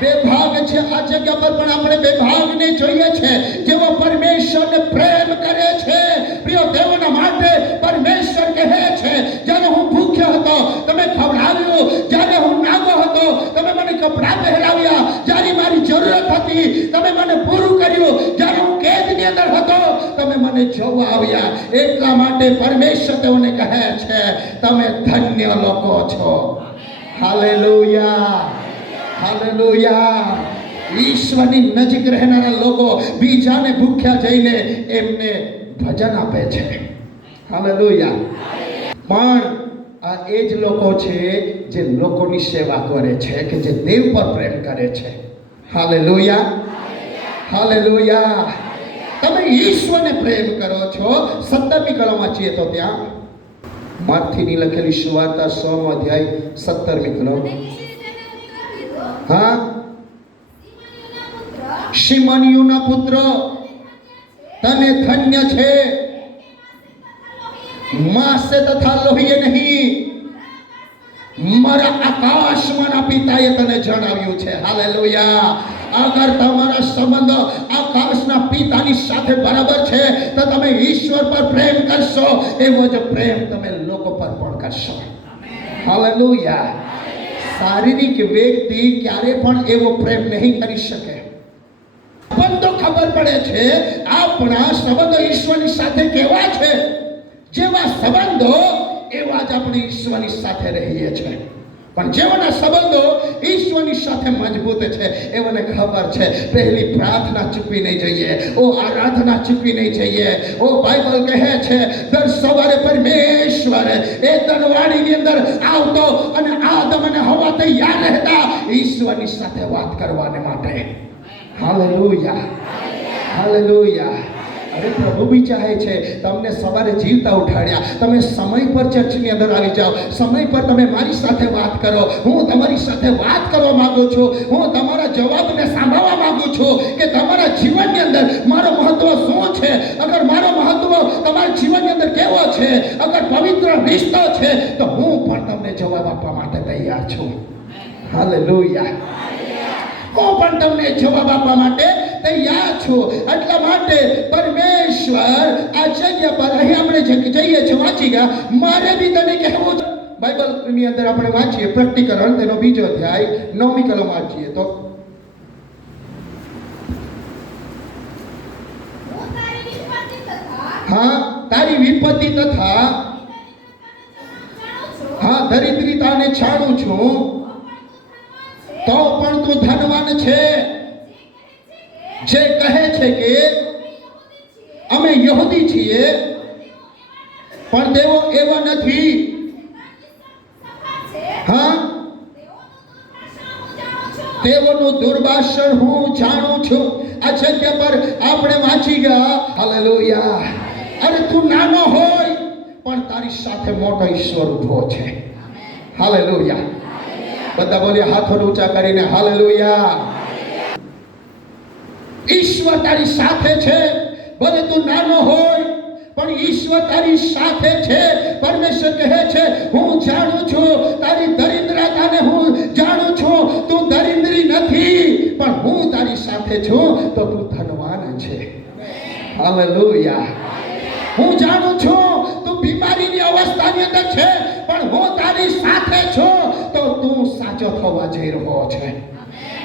બે ભાગ છે આ જગ્યા પર, પણ આપણે બે ભાગને જોઈએ છે. જેવો પરમેશ્વરને પ્રેમ કરે છે, પ્રિય દેવોના માટે પરમેશ્વર કહે છે, જ્યારે હું ભૂખ્યો હતો તમે ખવડાવ્યું, જ્યારે હું નાગો હતો તમે મને કપડાં પહેરાવ્યા, જ્યારે મારી જરૂરત હતી તમે મને પૂરું કર્યું, જ્યારે હું કેદની અંદર હતો તમે મને જોવા આવ્યા. એટલા માટે પરમેશ્વર તેઓને કહે છે, તમે ધન્ય લોકો છો. Hallelujah, hallelujah. ઈશ્વરની નજીક રહેનારા લોકો બીજાને ભૂખ્યા જઈને એમને ભજન આપે છે. હાલેલુયા. પણ આ એ જ લોકો છે જે લોકોની સેવા કરે છે, કે જે દેવ પર પ્રેમ કરે છે. Hallelujah, hallelujah. તમે ઈશ્વરને પ્રેમ કરો છો. 17મી કલમમાં છીએ તો ત્યાં માથીની લખેલી સુવાર્તા 6મો અધ્યાય 17મી કલમ. હા, શિમોનીના પુત્ર તને ધન્ય છે, માસે તથા લોહીએ નહીં, મારા આકાશમાંના પિતાએ તને જણાવ્યું છે. હાલેલુયા. અગર તમારા સંબંધ આકાશના પિતાની સાથે બરાબર છે તો તમે ઈશ્વર પર પ્રેમ કરશો, એવો જ પ્રેમ તમે લોકો પર પણ કરશો. હાલેલુયા. શારીરિક વ્યક્તિ ક્યારે પણ એવો પ્રેમ નહીં કરી શકે. સંબંધો ખબર પડે છે, આપણા સંબંધો ઈશ્વરની સાથે કેવા છે. જેવા સંબંધો એવા જ આપણે ઈશ્વરની સાથે રહીએ છીએ. પણ જેઓના સંબંધો ઈશ્વરની સાથે મજબૂત છે, એમને ખબર છે પહેલી પ્રાર્થના ચૂકવી નહીં જઈએ, ઓ આરાધના ચૂકવી નહીં જઈએ. ઓ બાઇબલ કહે છે દર સવારે પરમેશ્વર એ દરવાડીની અંદર આવતો અને આદમ અને હવા તૈયાર રહેતા ઈશ્વરની સાથે વાત કરવાને માટે. Hallelujah, hallelujah. અરે પ્રભુ બી ચાહે છે તમને સવારે જીવતા ઉઠાડ્યા, તમે સમય પર ચર્ચની અંદર આવી જાઓ, સમય પર તમે મારી સાથે વાત કરો. હું તમારી સાથે વાત કરવા માંગુ છું, હું તમારા જવાબને સાંભળવા માંગુ છું કે તમારા જીવનની અંદર મારો મહત્વ શું છે. અગર મારો મહત્વ તમારા જીવનની અંદર કેવો છે, અગર પવિત્ર રિશ્તો છે, તો હું પણ તમને જવાબ આપવા માટે તૈયાર છું. હાલેલુયા. હું પણ તમને જવાબ આપવા માટે તૈયાર છું. એટલા માટે પરમેશ્વર આ જગ્યા પર અહીં આપણે જઈએ છીએ વાંચી ગયા. મારે બી તને કહેવું છે, બાઇબલની અંદર આપણે વાંચીએ પ્રકટીકરણ તેનો 2 અધ્યાય 9મી કલમ વાંચીએ તો હા તારી વિપત્તિ તથા હા દરિદ્રતાને જાણું છું, તો પણ તું ધનવાન છે. જે કહે છે કે અમે યહૂદી છીએ પણ તેઓ એવા નથી. હા તેઓનું દુર્ભાષણ હું જાણું છું. આ જગ્યા પર આપણે વાંચી ગયા હાલેલુયા. અને તું નાનો હોય પણ તારી સાથે મોટો ઈશ્વર ઊભો છે. હાલેલુયા. બધા બોલ્યા હાથો ઊંચા કરીને હાલેલુયા. ઈશ્વર તારી સાથે છે. ભલે તું નાનો હોય પણ ઈશ્વર તારી સાથે છે. પરમેશ્વર કહે છે હું જાણું છું તારી દરિદ્રતાને, હું જાણું છું તું દરિદ્રી નથી પણ હું તારી સાથે છું તો તું ધનવાન છે. હાલેલુયા. હું જાણું છું તું બીમારીની અવસ્થાની અંદર છે પણ હું તારી સાથે છું તો તું સાચો થવા જઈ રહ્યો છે.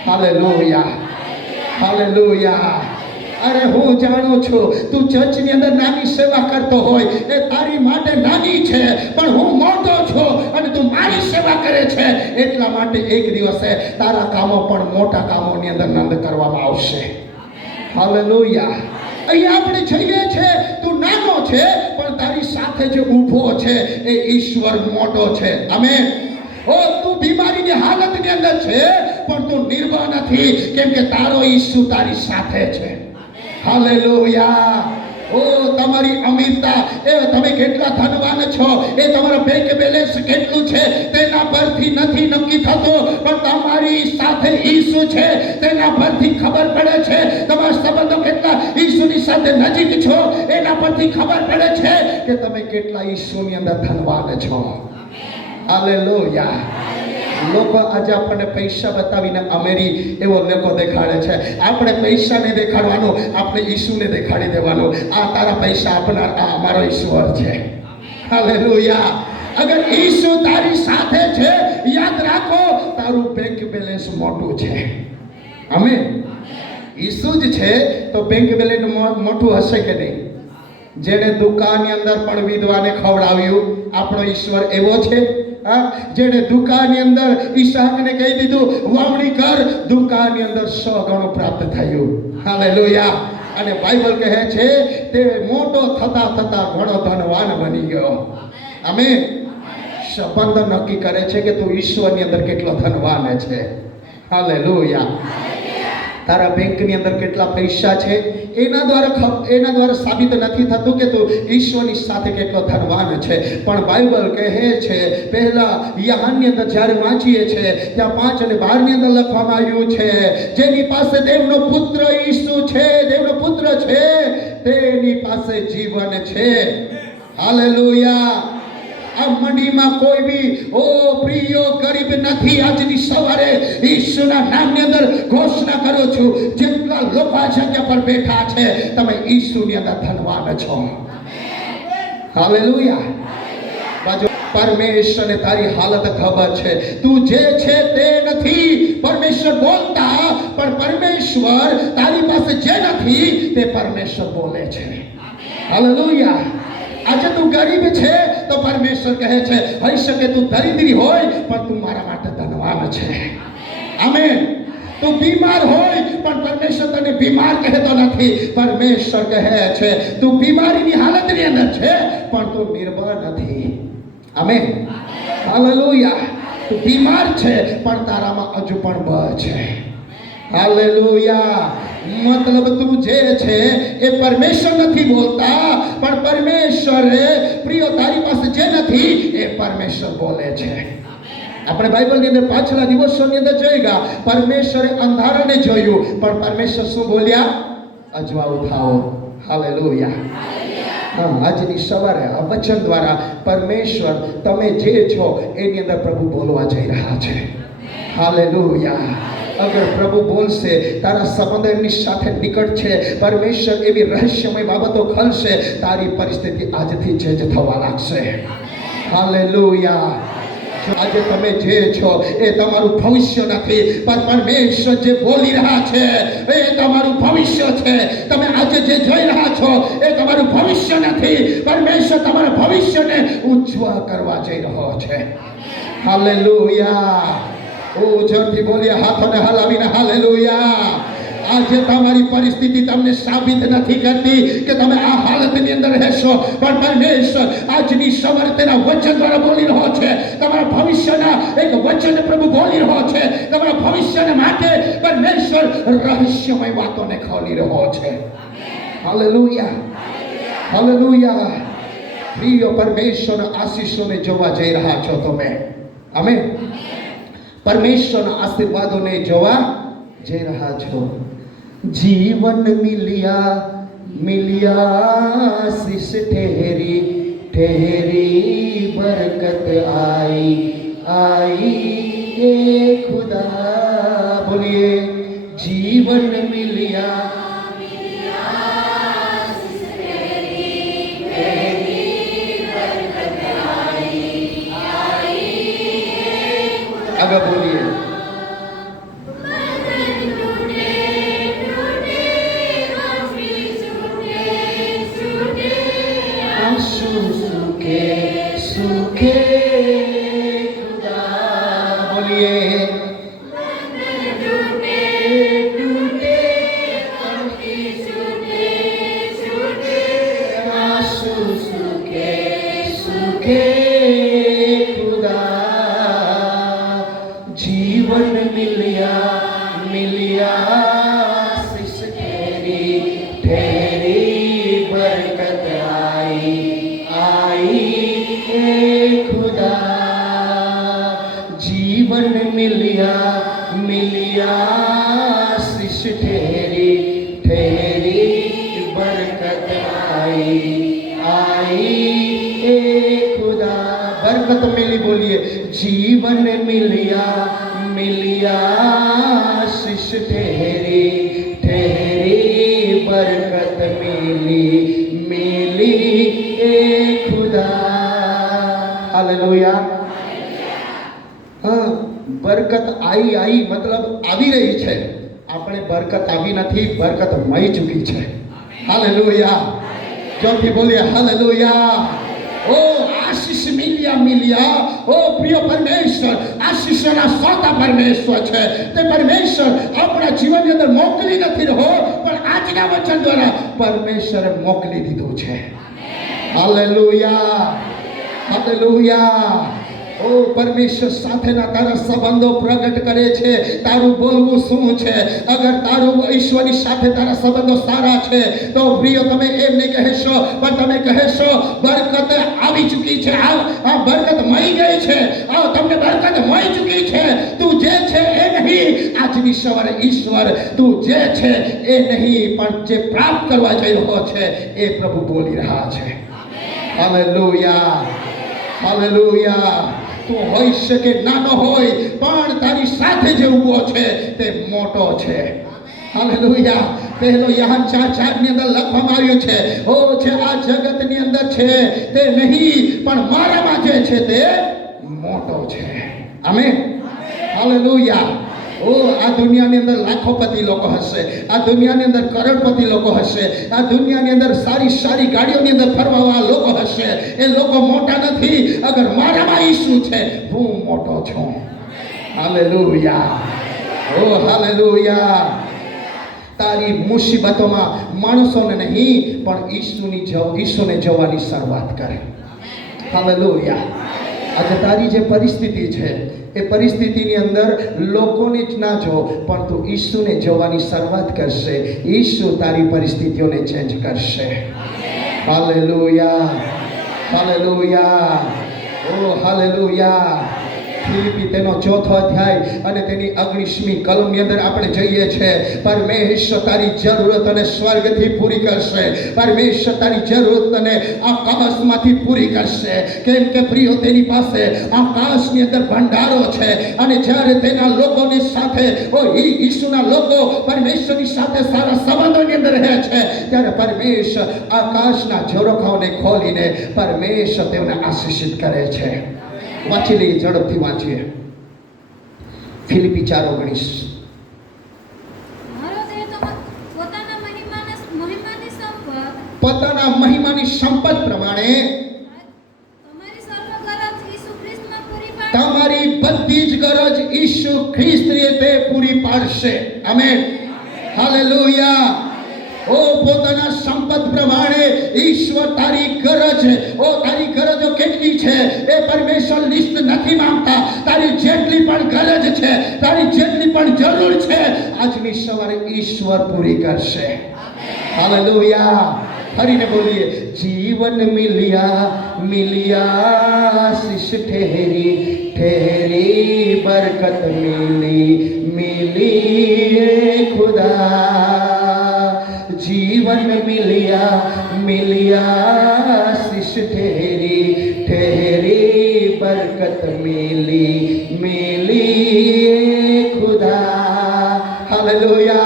હાલેલુયા. હાલેલુયા. અરે હું જાણું છું તું ચર્ચની અંદર નાની સેવા કરતો હોય એ તારી માટે નાની છે પણ હું મોટો છું અને તું મારી સેવા કરે છે એટલા માટે એક દિવસે તારા કામો પણ મોટા કામોની અંદર નંદ કરવામાં આવશે. હાલેલુયા. અહીંયા આપણે જોઈએ છે તું નાનો છે પણ તારી સાથે જે ઊભો છે એ ઈશ્વર મોટો છે. આમેન. ઓ તું બીમારીની હાલતની અંદર છે પણ તું નિર્ભય નથી કેમ કે તારો ઈસુ તારી સાથે છે. હાલેલુયા. ઓ તમારી અમીરતા એ તમે કેટલા ધનવાન છો એ તમારા બેંક બેલેન્સ કેટલું છે તેના પરથી નથી નક્કી થતું પણ તમારી સાથે ઈસુ છે તેના પરથી ખબર પડે છે. તમારા સંબંધો કેટલા ઈસુની સાથે નજીક છો એના પરથી ખબર પડે છે કે તમે કેટલા ઈસુની અંદર ધનવાન છો. હાલેલુયા. લોકો આજે આપણને પૈસા બતાવીને અમેરી એવો લોકો દેખાડે છે. આપણે પૈસાને દેખાડવાનું, આપણે ઈસુને દેખાડી દેવાનું. આ તારા પૈસા આપનાર આ અમારો ઈશ્વર છે. હાલેલુયા. અગર ઈસુ તારી સાથે છે યાદ રાખો તારું બેંક બેલેન્સ મોટું છે. આમેન. ઈસુ જ છે તો બેંક બેલેન્સ મોટું હશે કે નહીં? જેને દુકાનની અંદર પણ વિધવાને ખવડાવ્યું આપણો ઈશ્વર એવો છે. જેને દુકાનની અંદર ઈસાકને કહી દીધું વાવણી કર, દુકાનની અંદર 100 ગણું પ્રાપ્ત થયું. હાલેલુયા. અને બાઇબલ કહે છે તે મોટો થતા થતા ઘણો ધનવાન બની ગયો. આમેન. સંબંધ નક્કી કરે છે કે તું ઈશ્વરની અંદર કેટલો ધનવાન છે. હાલેલુયા. તારા બેંકની અંદર કેટલા પૈસા છે એના દ્વારા સાબિત નથી થતું કે તું ઈશ્વરની સાથે કેટલો ધનવાન છે. પણ બાઇબલ કહે છે પહેલા યહાનની અંદર જ્યારે વાંચીએ છે ત્યાં 5 અને 12 ની અંદર લખવામાં આવ્યું છે જેની પાસે દેવનો પુત્ર ઈસુ છે, દેવનો પુત્ર છે તેની પાસે જીવન છે. હાલેલુયા. આ મંડીમાં કોઈ બી પ્રિયો ગરીબ નથી. આજની સવારે ઈસુના નામની અંદર ઘોષણા કરું છું જેટલા લોકો આ જગ્યા પર બેઠા છે તમે ઈસુની અંદર ધનવાન છો. હાલેલુયા. બાજુ પરમેશ્વરને તારી હાલત ખબર છે. તું જે છે તે નથી પરમેશ્વર બોલતા પણ પરમેશ્વર તારી પાસે જે નથી તે પરમેશ્વર બોલે છે. હાલેલુયા. આજે તું ગરીબ છે તો પરમેશ્વર કહે છે હોઈ શકે તું દરિદ્રી હોય પણ તું મારા માટે ધનવાન છે. આમેન. તું બીમાર હોય પણ પરમેશ્વર તને બીમાર કહેતો નથી. પરમેશ્વર કહે છે તું બીમારીની હાલતની અંદર છે પણ તું નિર્ભય નથી. આમેન. હાલેલુયા. તું બીમાર છે પણ તારામાં હજુ પણ બળ છે. હાલેલુયા. મતલબ તું જે છે એ પરમેશ્વર નથી બોલતા પણ પરમેશ્વરે પ્રિય તારી પાસે જે નથી એ પરમેશ્વર બોલે છે. આપણે બાઇબલની અંદર પાછલા દિવસોની અંદર જોઈ ગયા પરમેશ્વરે અંધારાને જોયું પણ પરમેશ્વર શું બોલ્યા? અજવાળું થાઓ. હાલેલુયા. આજની સવારે આ વચન દ્વારા પરમેશ્વર તમે જે છો એની અંદર પ્રભુ બોલવા જઈ રહ્યા છે. હાલેલુયા. અગર પ્રભુ બોલશે તારા સંબંધની સાથે નિકટ છે પરમેશ્વર એવી રહસ્યમય બાબતો ખલશે તારી પરિસ્થિતિ આજથી ચેન્જ થવા લાગશે. હાલેલુયા. આજે તમે જે છો એ તમારું ભવિષ્ય નથી, પણ પરમેશ્વર જે બોલી રહ્યા છે એ તમારું ભવિષ્ય છે. તમે આજે જે જોઈ રહ્યા છો એ તમારું ભવિષ્ય નથી. પરમેશ્વર તમારા ભવિષ્યને ઉજ્જવળ કરવા જઈ રહ્યો છે. હાલેલુયા. ઓ જોરથી બોલીએ, હાથોને હલાવીને હાલેલુયા. આજે તમારી પરિસ્થિતિ તમને સાબિત નથી કરતી કે તમે આ હાલતની અંદર રહેશો, પણ પરમેશ્વર આજની સવારે તેના વચન દ્વારા બોલી રહ્યો છે. તમારા ભવિષ્યના એક વચન પ્રભુ બોલી રહ્યો છે. તમારા ભવિષ્યને માટે પરમેશ્વર રહસ્યમય વાતોને ખોલી રહ્યો છે. Hallelujah, hallelujah. પ્રિય પરમેશ્વરના આશીષોને જોવા જઈ રહ્યા છો તમે. આમેન. પરમેશ્વરના આશીર્વાદોને જોવા જઈ રહ્યા છો. जीवन मिलिया आशीष ठहरी ठहरी बरकत आई हे खुदा. बोलिए, जीवन मिलिया आगे बोलिए. सूखे खुदा. बोलिए, टूटे आंसू सूखे सूखे खुदा. जीवन मिलिया आशीष ठहरी ठहरी बरकत आई हे खुदा. जीवन मिलिया आशीष ठहरी ठहरी बरकत आई हे खुदा. बरकत मिली. बोलिए, जीवन मिलिया आशीष ठहरी ठहरी बरकत मिली हे खुदा. हालेलुया. हाँ, बरकत आई मतलब આવી રહી છે. આપણે બરકત આવી નથી, બરકત મળી ચૂકી છે. હાલેલુયા. જોરથી બોલીએ, હાલેલુયા. ओ आशीष मिलिया. ओ प्रिय परमेश्वर, आशीषना सोता परमेश्वर છે. તે પરમેશ્વર આપણા જીવનની અંદર મોકલી નથી રહ્યો, પણ આજના વચન દ્વારા પરમેશ્વરે મોકલી દીધું છે. Hallelujah, hallelujah. ओ परमेश्वर સાથેના તારા સંબંધો પ્રગટ કરે છે. તારું બોલવું શું છે? અગર તારું ઈશ્વરની સાથે તારા સંબંધો સારા છે તો પ્રિય તમે એમ નહીં કહેશો, પણ તમે કહેશો બરકત આવી ચૂકી છે. આ બરકત મળી ગઈ છે. તમને બરકત મળી ચૂકી છે. તું જે છે એ નહીં. આજની સવારે ઈશ્વર તું જે છે એ નહીં, પણ જે પ્રાપ્ત કરવા જઈ રહ્યો છે એ પ્રભુ બોલી રહ્યા છે. Hallelujah, hallelujah. તું હોઈ શકે નાનો હોય, પણ તારી સાથે જે ઊભો છે તે મોટો છે. હાલેલુયા. પહેલો યહાન 4:4 ની અંદર લખવામાં આવ્યું છે, ઓ જે આ જગતની અંદર છે તે નહીં, પણ મારામાં જે છે તે મોટો છે. આમેન. હાલેલુયા. ओ आ दुनियाની અંદર લાખોપતિ લોકો હશે, આ દુનિયાની અંદર કરોડપતિ લોકો હશે, આ દુનિયાની અંદર સારી સારી ગાડીઓની અંદર ફરવાવાળા લોકો હશે. એ લોકો મોટા નથી. અગર મારામાં ઈસુ છે, હું મોટો છું. હાલેલુયા. ઓ હાલેલુયા. તારી મુસીબતોમાં માણસોને નહીં, પણ ઈસુને જોવાની શરૂઆત કરે. હાલેલુયા. આજે તારી જે પરિસ્થિતિ છે એ પરિસ્થિતિની અંદર લોકોને જ ના જો, પણ તું ઈસુને જોવાની શરૂઆત કરશે. ઈસુ તારી પરિસ્થિતિઓને ચેન્જ કરશે. Hallelujah, hallelujah. ઓ હાલેલુયા. ફિલિપી તેનો 4થો અધ્યાય અને તેની 19મી કલમની અંદર આપણે જોઈએ છે, પરમેશ્વર તારી જરૂરતોને સ્વર્ગથી પૂરી કરશે. પરમેશ્વર તારી જરૂરતોને આકાશમાંથી પૂરી કરશે. કેમ કે પ્રિયો તેની પાસે આકાશની અંદર ભંડારો છે. અને જ્યારે તેના લોકોની સાથે ઈસુના લોકો પરમેશ્વરની સાથે સારા સંબંધોની અંદર રહે છે, ત્યારે પરમેશ્વર આકાશના ઝરોખાઓને ખોલીને પરમેશ્વર તેઓને આશીષિત કરે છે. વાંચી લઈએ, ઝડપથી વાંચીએ. ફિલિપી 4:19. પોતાના મહિમાની સંપત પ્રમાણે તમારી બધી જ ગરજ ઈસુ ખ્રિસ્તીએ તે પૂરી પાડશે. Amen, hallelujah. ઓ પોતાના સંપત પ્રમાણે ઈશ્વર તારી ગરજ, ઓ તારી ગરજો કેટલી છે એ પરમેશ્વર લિસ્ટ નથી માંગતા. તારી જેટલી પણ ગરજ છે, તારી જેટલી પણ જરૂર છે, આજની સવારે ઈશ્વર પૂરી કરશે. હાલેલુયા. ફરીને બોલીએ, જીવન મિલ્યા મિલ્યા શિશ ઠેરી ઠેરી બરકત મિલી મિલી ખુદા. जीवन मिलिया मिलिया शिश ठहरी ठहरी बरकत मिली मिली खुदा. हालेलुया.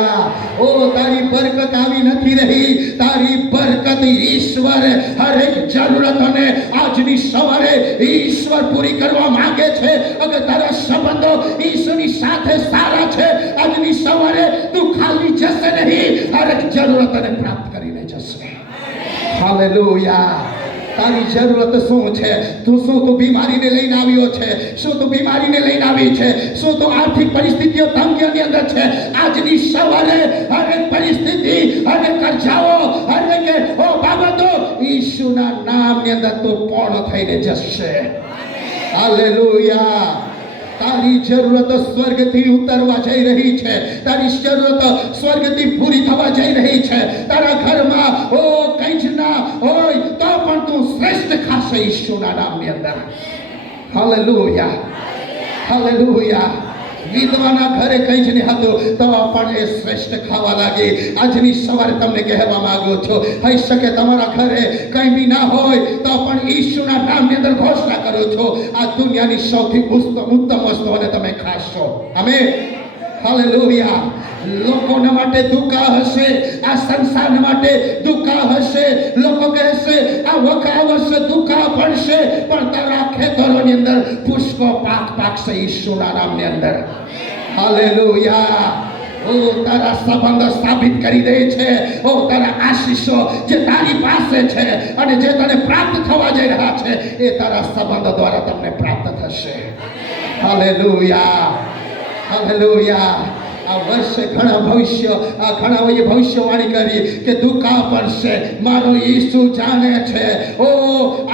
ઓ તારી બરકત આવી નથી રહી, તારી બરકત ઈશ્વર હરેક જરૂરતોને આજની સવારે ઈશ્વર પૂરી કરવા માંગે છે. અગર તારા સંબંધો ઈશ્વરની સાથે સારા છે, આજની સવારે તું ખાલી જશે નહીં, હરેક જરૂરતોને પ્રાપ્ત કરીને જશે. હાલેલુયા. તારી જરૂરત શું છે? શું તું બીમારીને લઈને આવ્યો છે? શું તું બીમારીને લઈને આવી છે? શું તું આર્થિક પરિસ્થિતિઓ તંગીની અંદર છે? આજની સવારે હરેક પરિસ્થિતિ, હરેક કરજાઓ, હરેક બાબતો ઈસુના નામની અંદર તું પૂર્ણ થઈને જશે. હાલેલુયા. તારી જરૂરતો સ્વર્ગથી ઉતરવા જઈ રહી છે, તારી જરૂરતો સ્વર્ગથી પૂરી થવા જઈ રહી છે. તારા ઘરમાં કંઈ જ ના હોય તો પણ તું શ્રેષ્ઠ ખાશે ઈશ્વરના નામની અંદર. હાલેલુયા. હાલેલુયા. વિધવાના ઘરે કંઈ જ નહીં હતું તો પણ એ શ્રેષ્ઠ ખાવા લાગી. આજની સવારે તમને કહેવા માંગુ છું, થઈ શકે તમારા ઘરે કંઈ બી ના હોય તો પણ ઈશ્વરના નામની અંદર ઘોષણા કરું છું, આ દુનિયાની સૌથી ઉત્તમ વસ્તુઓને તમે ખાશો. આમેન. હાલેલુયા. લોકોના માટે દુઃખ હશે, આ સંસાર માટે દુઃખ હશે. લોકો કહેશે આ વર્ષે દુઃખ પડશે, પણ તારા ખેતરોની અંદર પુષ્પો પાકશે ઈશ્વરના નામની અંદર. હાલેલુયા. ઓ તારા સંબંધો સાબિત કરી દે છે, ઓ તારા આશીષો જે તારી પાસે છે અને જે તને પ્રાપ્ત થવા જઈ રહ્યા છે એ તારા સંબંધો દ્વારા તમને પ્રાપ્ત થશે. હાલેલુયા. હાલેલુયા. આ વર્ષે ઘણા ભવિષ્યવાણી કરી કે દુઃખ પડશે. મારો ઈસુ જાણે છે. ઓ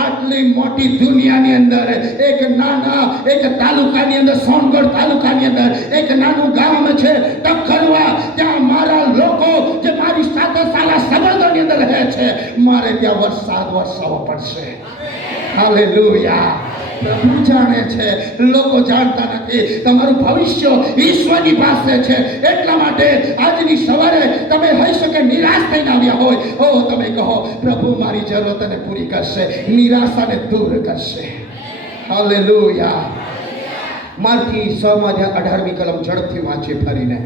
આટલી મોટી દુનિયાની અંદર એક તાલુકાની અંદર, સોનગઢ તાલુકાની અંદર એક નાનું ગામ છે ટક્કરવા. ત્યાં મારા લોકો જે મારી સાથે સારા સંબંધોની અંદર રહે છે, મારે ત્યાં વરસાદ વરસાવો પડશે. હાલેલુયા. પ્રભુ જાણે છે, લોકો જાણતા નથી. તમારું ભવિષ્ય ઈશ્વરની પાસે છે. એટલા માટે આજની સવારે તમે હોઈ શકે નિરાશ થઈને આવ્યા હોય, તમે કહો પ્રભુ મારી જરૂરતને પૂરી કરશે, નિરાશાને દૂર કરશે. હાલેલુયા. માર્કી 6:18 કલમ ઝડપથી વાંચી ફરીને.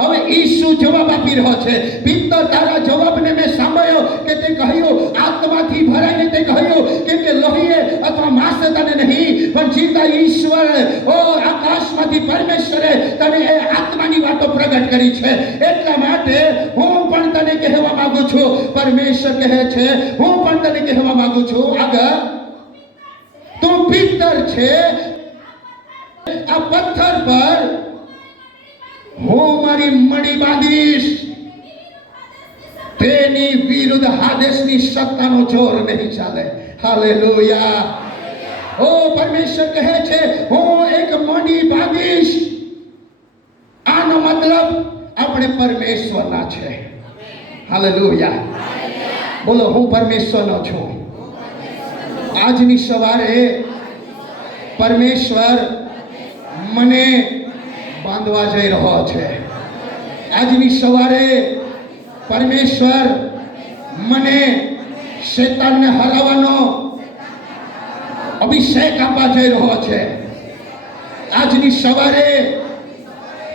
હવે ઈસુ જવાબ આપી રહ્યો છે. પિતા તારા જવાબને મેં સાંભળ્યો કે તે કહ્યું, આત્માથી ભરાઈને તે કહ્યું કે લોહીએ અથવા માંસે તને નહીં, પણ જીવતા ઈશ્વર આકાશમાંથી પરમેશ્વરે તને એ આત્માની વાતો પ્રગટ કરી છે. એટલા માટે હું પણ તને કહેવા માંગુ છું, પરમેશ્વર કહે છે, હું પણ તને કહેવા માંગુ છું, આગળ તું પિત્તર છે, આ પથ્થર પર હું મારી મણી બાંધીશ, તેની વિરુદ્ધ હાદેસની સત્તાનો જોર નહીં ચાલે. હાલેલુયા. ઓ પરમેશ્વર કહે છે, હું એક મણી બાંધીશ. આનો મતલબ આપણે પરમેશ્વરના છે. હાલેલુયા. બોલો, હું પરમેશ્વરનો છું. આજની સવારે પરમેશ્વર મને બાંધવા જઈ રહ્યો છે. આજની સવારે પરમેશ્વર મને શૈતાનને હરાવવાનો અભિષેક આપવા જઈ રહ્યો છે. આજની સવારે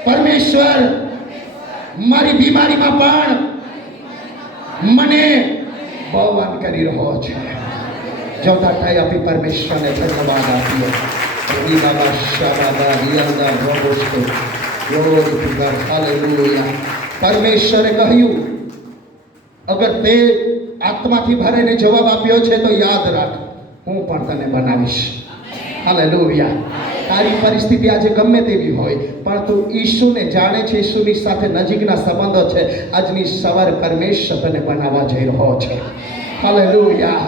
પરમેશ્વર મારી બીમારીમાં પણ મને બહુમાન કરી રહ્યો છે. ચોથા ટાઈ આપી પરમેશ્વરને ધન્યવાદ આપીએ. પરમેશ્વરે કહ્યું, અગર તે આત્માથી ભરીને જવાબ આપ્યો છે તો યાદ રાખ, હું પણ તને બનાવીશ. હાલેલુયા. તારી પરિસ્થિતિ આજે ગમે તેવી હોય, પણ તું ઈસુને જાણે છે, ઈસુની સાથે નજીકના સંબંધો છે, આજની સવારે પરમેશ્વર તને બનાવવા જઈ રહ્યો છે. હાલેલુયા.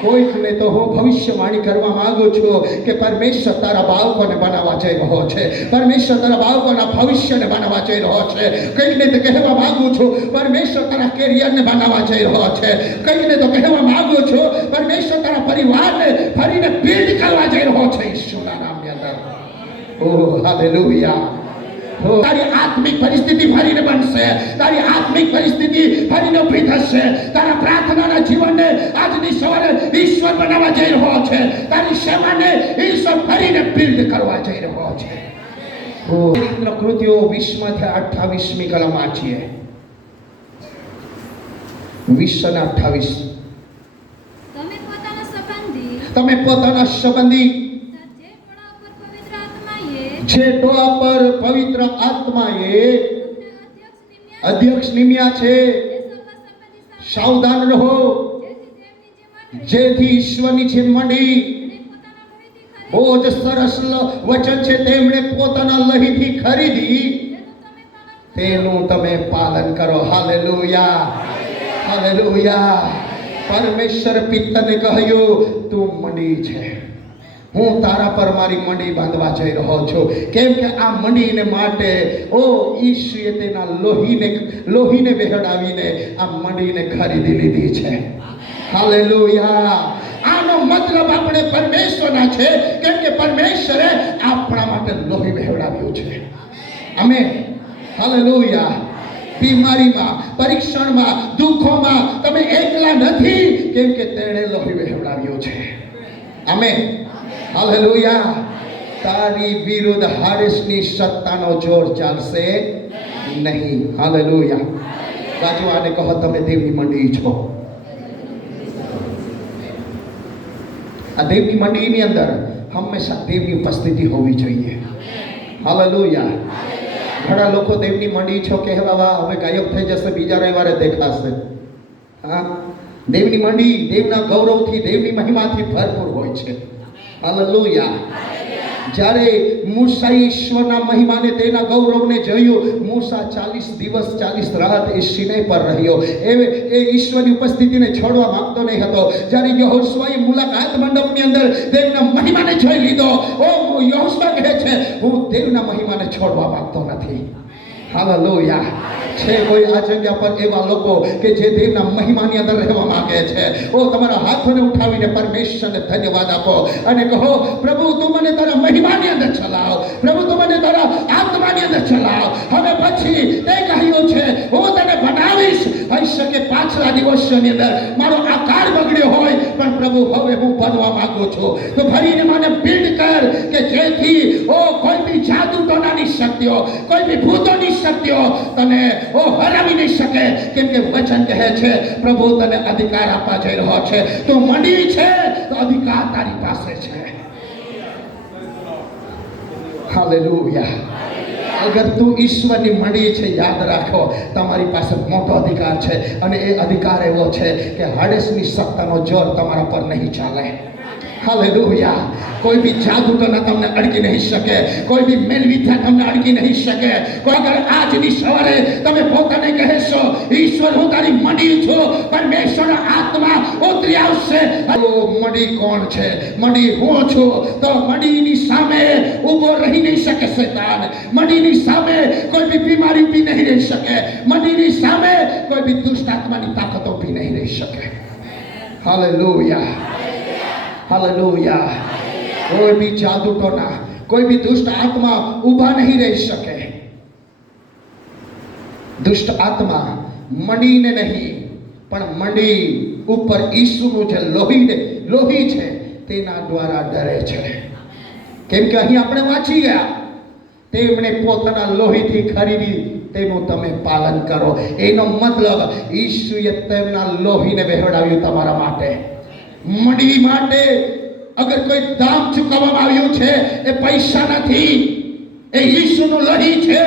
કોઈકને તો હું ભવિષ્યવાણી કરવા માંગુ છું કે પરમેશ્વર તારા બાળકોને બનાવવા જઈ રહ્યો છે. પરમેશ્વર તારા બાળકોના ભવિષ્યને બનાવવા જઈ રહ્યો છે. કંઈકને તો કહેવા માંગુ છું, પરમેશ્વર તારા કેરિયરને બનાવવા જઈ રહ્યો છે. કંઈકને તો કહેવા માંગુ છું, પરમેશ્વર તારા પરિવારને ફરીને બિલ્ડ કરવા જઈ રહ્યો છે ઈશ્વરના નામની અંદર. ઓ હાલેલુયા. તારી આત્મિક પરિસ્થિતિ ફરીને બનશે. તારી આત્મિક પરિસ્થિતિ ફરીને ઊભી થશે. તારા પ્રાર્થનાના જીવનને આજની સવારે ઈશ્વર બનાવવા જઈ રહ્યો છે. તારી સેવાને ઈશ્વર ફરીને બિલ્ડ કરવા જઈ રહ્યો છે. કૃતિઓ 20 28મી કલમ વાંચીએ. 20 અને 28. તમે પોતાના સંબંધી જે ટોળા પર પવિત્ર આત્માએ અધ્યક્ષ નિમ્યા છે, સાવધાન રહો, જેથી ઈશ્વરની જે મંડળી, બહુ જ સરસ વચન છે, તેમણે પોતાના લોહીથી ખરીદી, તેનું તમે પાલન કરો. હાલેલુયા. હાલેલુયા. પરમેશ્વર પિતાને કહ્યું, તું મંડળી છે, હું તારા પર મારી મંડી બાંધવા જઈ રહ્યો છું. કેમ કે આ મંડીને માટે ઈશ્વરે તેના લોહીને વહેડાવીને આ મંડીને ખરીદી લીધી છે. હાલેલુયા. આનો મતલબ આપણે પરમેશ્વરના છે, કેમ કે પરમેશ્વરે આપણા માટે લોહી વહેડાવ્યું છે. આમેન. હાલેલુયા. બીમારીમાં, પરીક્ષણમાં, દુઃખોમાં તમે એકલા નથી, કેમ કે તેણે લોહી વહેડાવ્યું છે. આમેન. હાલેલુયા. તારી વિરુદ્ધ હારેસની સત્તાનો જોર ચાલશે નહીં. હાલેલુયા. બાજુવાને કહો, તમે દેવની મંડળી છો. આ દેવની મંડળીની અંદર હંમેશા દેવની ઉપસ્થિતિ હોવી જોઈએ. હાલેલુયા. ઘણા લોકો દેવની મંડળી છો કહેવા હવે ગાયબ થઈ જશે, બીજા રવિવારે દેખાશે. હા, દેવની મંડળી દેવના ગૌરવથી, દેવની મહિમાથી ભરપૂર હોય છે. હાલેલુયા. જ્યારે મૂસાએ ઈશ્વરના મહિમાને, તેના ગૌરવને જોયું, મૂસા 40 દિવસ 40 રાત એ સિનાઈ પર રહ્યો. એ ઈશ્વરની ઉપસ્થિતિને છોડવા માંગતો નહીં હતો. જ્યારે યહોશુઆએ મુલાકાત મંડપની અંદર દેવના મહિમાને જોઈ લીધો, યહોશુઆ કહે છે, હું દેવના મહિમાને છોડવા માંગતો નથી. હાલેલુયા. છે કોઈ આ જગ્યા પર એવા લોકો કે જે દેવના મહિમાની અંદર રહેવા માંગે છે? તમારા હાથોને ઉઠાવીને પરમેશ્વરને ધન્યવાદ આપો અને કહો, પ્રભુ તું મને તારા મહિમાની અંદર ચલાવ, પ્રભુ તું મને તારા આત્માની અંદર ચલાવ. હવે પછી તે કહ્યું છે, હું તને બનાવીશ. હોઈ શકે પાછલા દિવસોની અંદર મારો આકાર બગડ્યો હોય, પણ પ્રભુ હવે હું બનવા માંગુ છું. તો ફરીને મને બિલ્ડ કર કે જેથી કોઈ બી જાદુ ટોનાની શક્તિઓ, કોઈ બી ભૂતોની શક્તિઓ તને હરાવી નહીં શકે. કેમ કે વચન કહે છે, પ્રભુ તને અધિકાર આપવા જઈ રહ્યો છે. તો મંડી છે તો અધિકાર તારી પાસે છે. હાલેલુયા. અગર તું ઈશ્વરની મંડી છે, યાદ રાખો, તમારી પાસે મોટો અધિકાર છે. અને એ અધિકાર એવો છે કે હાડેસની સત્તાનો જોર તમારા પર નહીં ચાલે. હાલેલુયા. કોઈ બી જાદુટોના તમને અડકી નહીં શકે, કોઈ બી મેલવિદ્યા તમને અડકી નહીં શકે. કોઈ અગર આજની સવારે તમે પોતાને કહેશો, ઈશ્વર હું તારી મંડી છું, પરમેશ્વરના આત્મા ઉતરી આવશે. મંડી કોણ છે? મંડી હું છું. તો મંડીની સામે ઊભો રહી નહીં શકે શૈતાન. મંડીની સામે કોઈ બી બીમારી ઊભી નહીં રહી શકે. મંડીની સામે કોઈ બી દુષ્ટ આત્માની તાકાત ઊભી નહીં રહી શકે. હાલેલુયા. હાલેલુયા. કોઈ બી જાદુટોના, કોઈ બી દુષ્ટ આત્મા ઊભા નહીં રહી શકે. દુષ્ટ આત્મા મંડીને નહીં, પણ મંડી ઉપર ઈસુનું જે લોહી છે તેના દ્વારા ડરે છે. કેમ કે અહીં આપણે વાંચી ગયા, તેમણે પોતાના લોહીથી ખરીદી, તેનું તમે પાલન કરો. એનો મતલબ ઈસુએ તેમના લોહીને વહેડાવ્યું તમારા માટે. મંડવી માટે અગર કોઈ દામ ચૂકવવામાં આવ્યું છે, એ પૈસા નથી, એ ઈસુનું લોહી છે.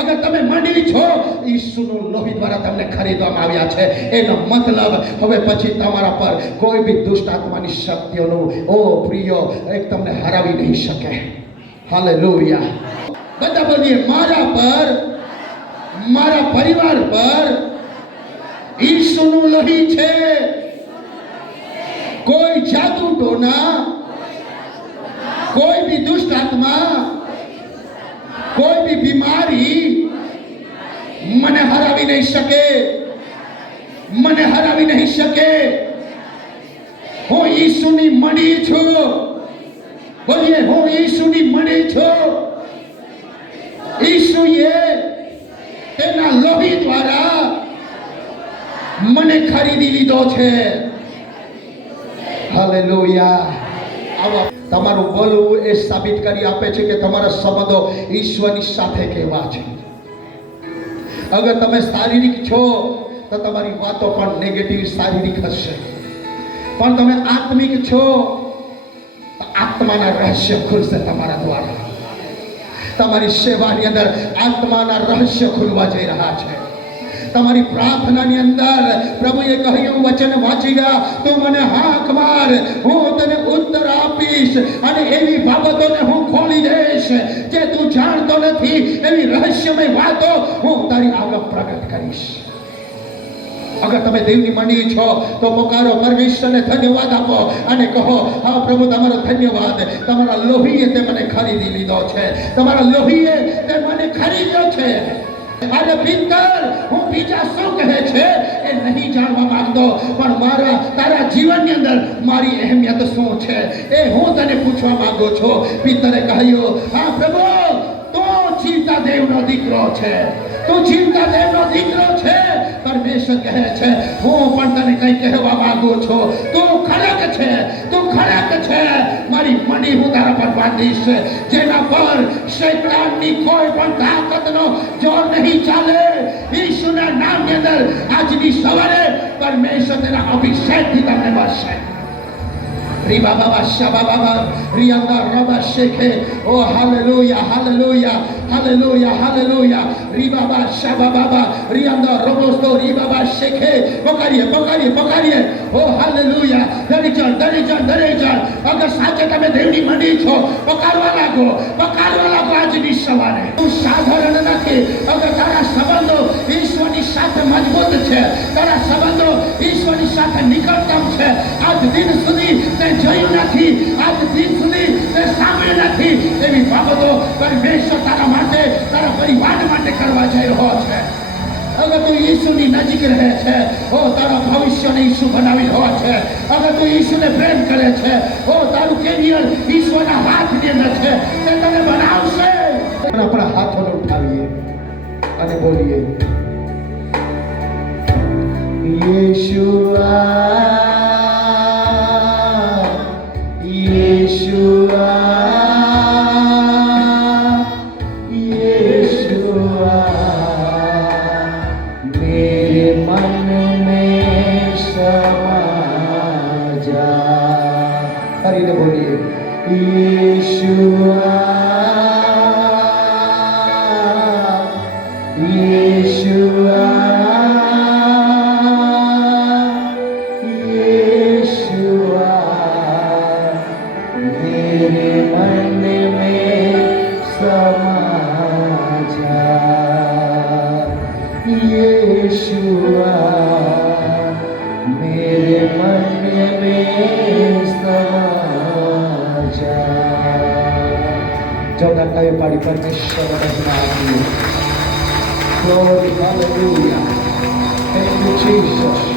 અગર તમે મંડવી છો, ઈસુનું લોહી દ્વારા તમને ખરીદવામાં આવ્યા છે. એનો મતલબ હવે પછી તમારા પર કોઈ બી દુષ્ટ આત્માની શક્તિઓનું પ્રિય એક તમને હરાવી નહીં શકે. હાલેલુયા. બધા બોલીએ, મારા પર, મારા પરિવાર પર ઈસુનું લોહી છે. કોઈ જાદુ ટોના, કોઈ બી દુષ્ટ આત્મા, કોઈ બી બીમારી મને હરાવી નહીં શકે, મને હરાવી નહીં શકે. હું ઈસુની મણી છું. બોલીએ, હું ઈસુની મણી છું. ઈસુએ તેના લોહી દ્વારા મને ખરીદી લીધો છે. હાલેલુયા. આવા તમારું બોલવું એ સાબિત કરી આપે છે કે તમારા સંબંધો ઈશ્વરની સાથે કેવા છે. અગર તમે શારીરિક છો તો તમારી વાતો પણ નેગેટિવ શારીરિક હશે, પણ તમે આત્મિક છો તો આત્માના રહસ્ય ખુલશે તમારા દ્વારા. તમારી સેવાની અંદર આત્માના રહસ્ય ખુલવા જઈ રહ્યા છે. તમારી પ્રાર્થનાની અંદર પ્રભુએ કહ્યું, વચન વાંચી ગયા, તું મને હાક માર, હું તને ઉત્તર આપીશ, અને એવી બાબતોને હું ખોલી દઈશ જે તું જાણતો નથી. એવી રહસ્યમય વાતો હું તારી આગળ પ્રગટ કરીશ. અગર તમે દેવની મંડળી છો તો પોકારો, પરમેશ્વરને ધન્યવાદ આપો અને કહો, હા પ્રભુ, તમારો ધન્યવાદ. તમારા લોહીએ તે મને ખરીદી લીધો છે. તમારા લોહીએ તે મને ખરીદ્યો છે. અરે પિત્તર, હું બીજા શું કહે છે એ નહીં જાણવા માંગતો, પણ મારા તારા જીવનની અંદર મારી અહેમિયત શું છે એ હું તને પૂછવા માંગુ છું. પિત્તરે કહ્યું, હા પ્રભુ, તું જીવતા દેવનો દીકરો છે, તું જીવતા દેવનો દીકરો છે. પરમેશ્વર કહે છે, હું પણ તને કંઈ કહેવા માંગુ છું. તું ખડક છે, તું ખડક છે. મારી મણી હું તારા પર બાંધીશ, જેના પર શૈતાનની કોઈ પણ તાકાતનો જોર નહીં ચાલે. ઈસુના નામની અંદર આજની સવારે પરમેશ્વર તેના અભિષેકથી તમને મળશે. Riba baba shaba baba rianda raba sheke. Oh hallelujah, hallelujah, hallelujah, hallelujah. Riba baba shaba baba rianda robosto riba baba sheke. Pokariye, pokariye, pokariye. Oh hallelujah. દરેજણ અગર સાચે તમે દેવની મંડી છો, પકારવા લાગો આજની સવારે. તું સાધારણ નથી. અગર તારા સંબંધો ઈશ્વરની સાથે મજબૂત છે, તારા સંબંધો ઈશ્વરની સાથે નિકટતમ છે, આજ દિન સુધી તે જોયું નથી, આજ દિન સુધી તે સાંભળ્યું નથી, એવી બાબતો પરમેશ્વર તારા માટે, તારા પરિવાર માટે કરવા જઈ રહ્યો છે. અગર તું ઈસુની નજીક રહે છે, તારા ભવિષ્યને ઈસુ બનાવી રહ્યો છે. અગર તું ઈસુને પ્રેમ કરે છે, તારું કેરિયર ઈશ્વરના હાથની અંદર છે, તે તને બનાવશે. આપણા હાથોને ઉઠાવીએ અને બોલીએ, યેશુઆ, યેશુઆ, યેશુઆ, मेरे मन में समा जा. हरी बोलिए, यीशुआ, यीशुआ, यीशुआ, मेरे मन में समा जा. यीशुआ, मेरे मन में समा जा. जोरदार ताली पाड़ी परमेश्वर धन्यवाद. Glory, hallelujah. Thank you, Jesus.